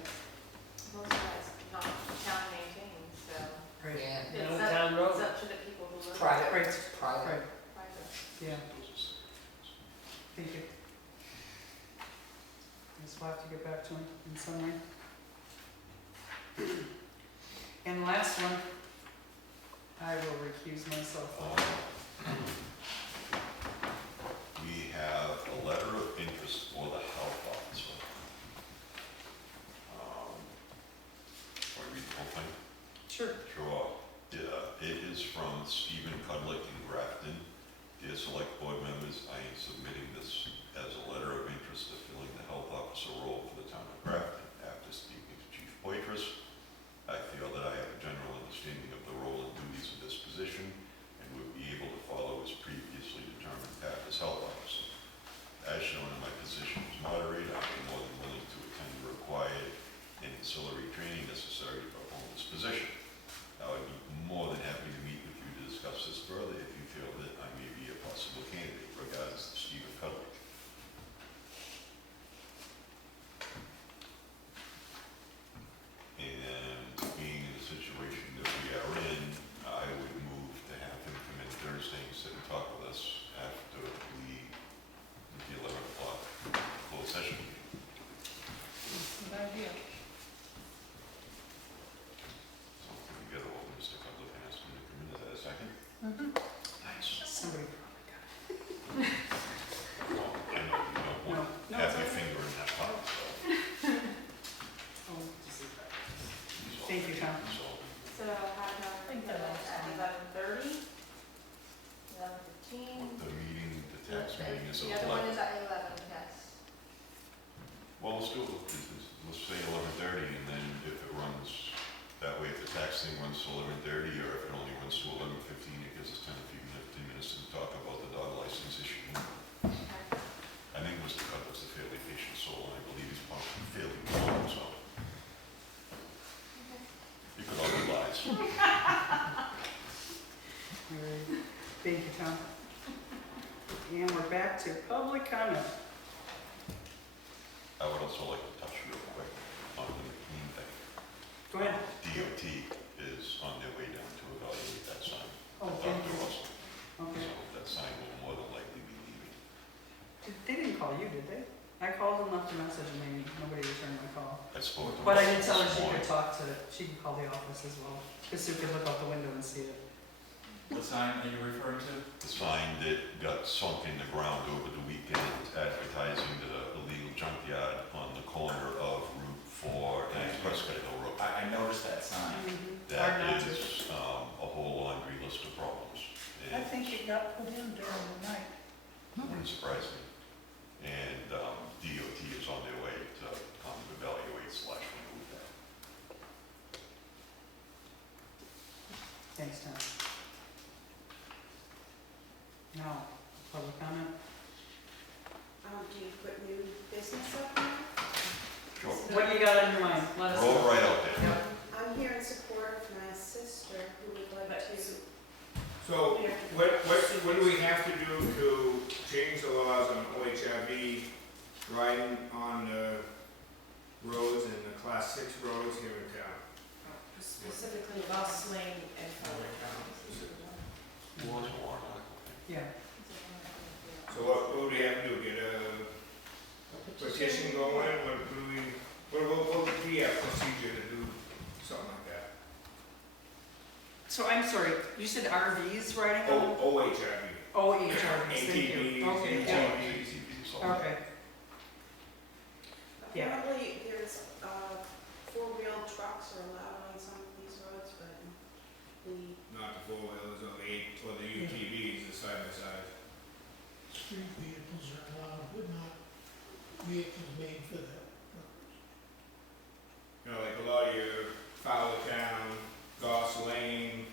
Most of that is not town maintained, so Right. Yeah, You know, it's up, town road. it's up to the people who live. private, Right. private. Right, Private. yeah, thank you. Guess we'll have to get back to him in some way. And last one, I will recuse myself. We have a letter of interest for the health officer. Want to read the whole thing? Sure. Sure. It is from Stephen Cudlick in Grafton. Dear Select Board members, I am submitting this as a letter of interest to filling the health officer role for the town of Grafton. After speaking to Chief Poitras, I feel that I have a general understanding of the role and duties of this position and would be able to follow his previously determined path as health officer. As shown in my position as moderator, I am more than willing to attend the required and ancillary training necessary to perform this position. I would be more than happy to meet with you to discuss this further if you feel that I may be a possible candidate. Regards, Stephen Cudlick. And being in the situation that we are in, I would move to have him come in Thursday and sit and talk with us after we, with the 11 o'clock closed session meeting. Good idea. So I'm going to get a hold of Mr. Cudlick and ask him to come in. Is that a second? Nice. Somebody probably got it. Well, I know you don't want No, to it's have your all right. finger in that pot, so. Oh, he's all- Thank you, Tom. he's all- So have our think that was at fine. 11:30, 11:15. The meeting, the tax meeting is The at other one 11. is at 11, yes. Well, let's do it, let's say 11:30, and then if it runs, that way if the tax thing runs to 11:30, or if it only runs to 11:15, it gives us 10 or 15 minutes to talk about the dog license issue. I think Mr. Cudlick's a fairly patient soul, and I believe he's probably fairly calm, so. He could all be lies. All right. Thank you, Tom. And we're back to public comment. I would also like to touch real quick on the McLean thing. Go ahead. DOT is on their way down to evaluate that sign. Oh, thank you. Russell. Okay. So that sign will more than likely be leaving. They didn't call you, did they? I called and left a message and nobody returned my call. I spoke to But I Russell did tell her this she morning. could talk to, she could call the office as well, because Sue could look out the window and see it. What sign are you referring to? The sign that got sunk in the ground over the weekend advertising the illegal junkyard on the corner of Route 4 and Prescott Hill Road. I noticed that sign. That Hard not to. is a whole laundry list of problems. I And think it got put in during the night. it wouldn't surprise me. And DOT is on their way to come evaluate / remove that. Thanks, Tom. Now, public comment? Do you put new business up there? Sure. What do you got on your mind? Let us Roll know. right out there. Yep. I'm here in support of my sister who would like to. So, what do we have to do to change the laws on OHIV riding on the roads and the class 6 roads here in town? Specifically bus lane and other Warrant article. Yeah. So what do we have to do, get a petition going, what would be a procedure to do something like that? So I'm sorry, you said RVs riding on? OHIV. Oh, HRVs, thank you. ATVs, Okay, yeah. UTVs. Okay. Yeah. Apparently, there's, 4-wheel trucks are allowed on some four-wheelers or the UTVs, the side-by-sides. Street vehicles are allowed, but not vehicles made for that. You know, like a lot of your Fowler Town, Goss Lane,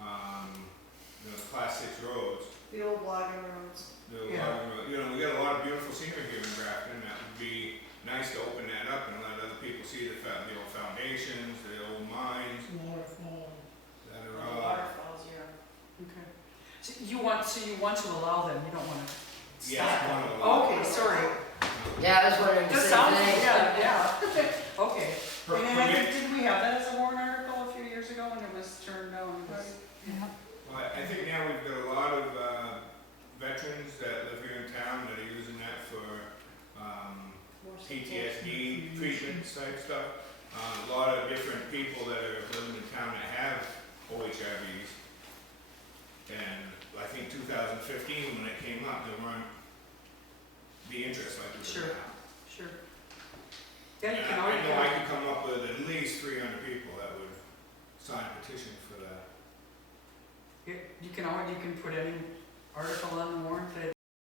the class 6 roads. The old logging roads. You know, we got a lot of beautiful scenery here in Grafton. That would be nice to open that up and let other people see the old foundations, the old mines Waterfall. that are all. Waterfalls, yeah. Okay. So you want to allow them, you don't want to Yes, stop one them? of them. Okay, sorry. Yeah, I was wondering the This same sounds, thing. yeah. Okay. Per- And I permit- think, did we have that as a warrant article a few years ago and it was turned down? It was- Well, I think now we've got a lot of veterans that live here in town that are using that for PTSD treatments type stuff. A lot of different people that are living in town that have OHIVs. And I think 2015, when it came up, there weren't the interest like there is Sure. now. Sure. Yeah, you And can I always. know I could come up with at least 300 people that would sign a petition for that. You can put any article on the warrant that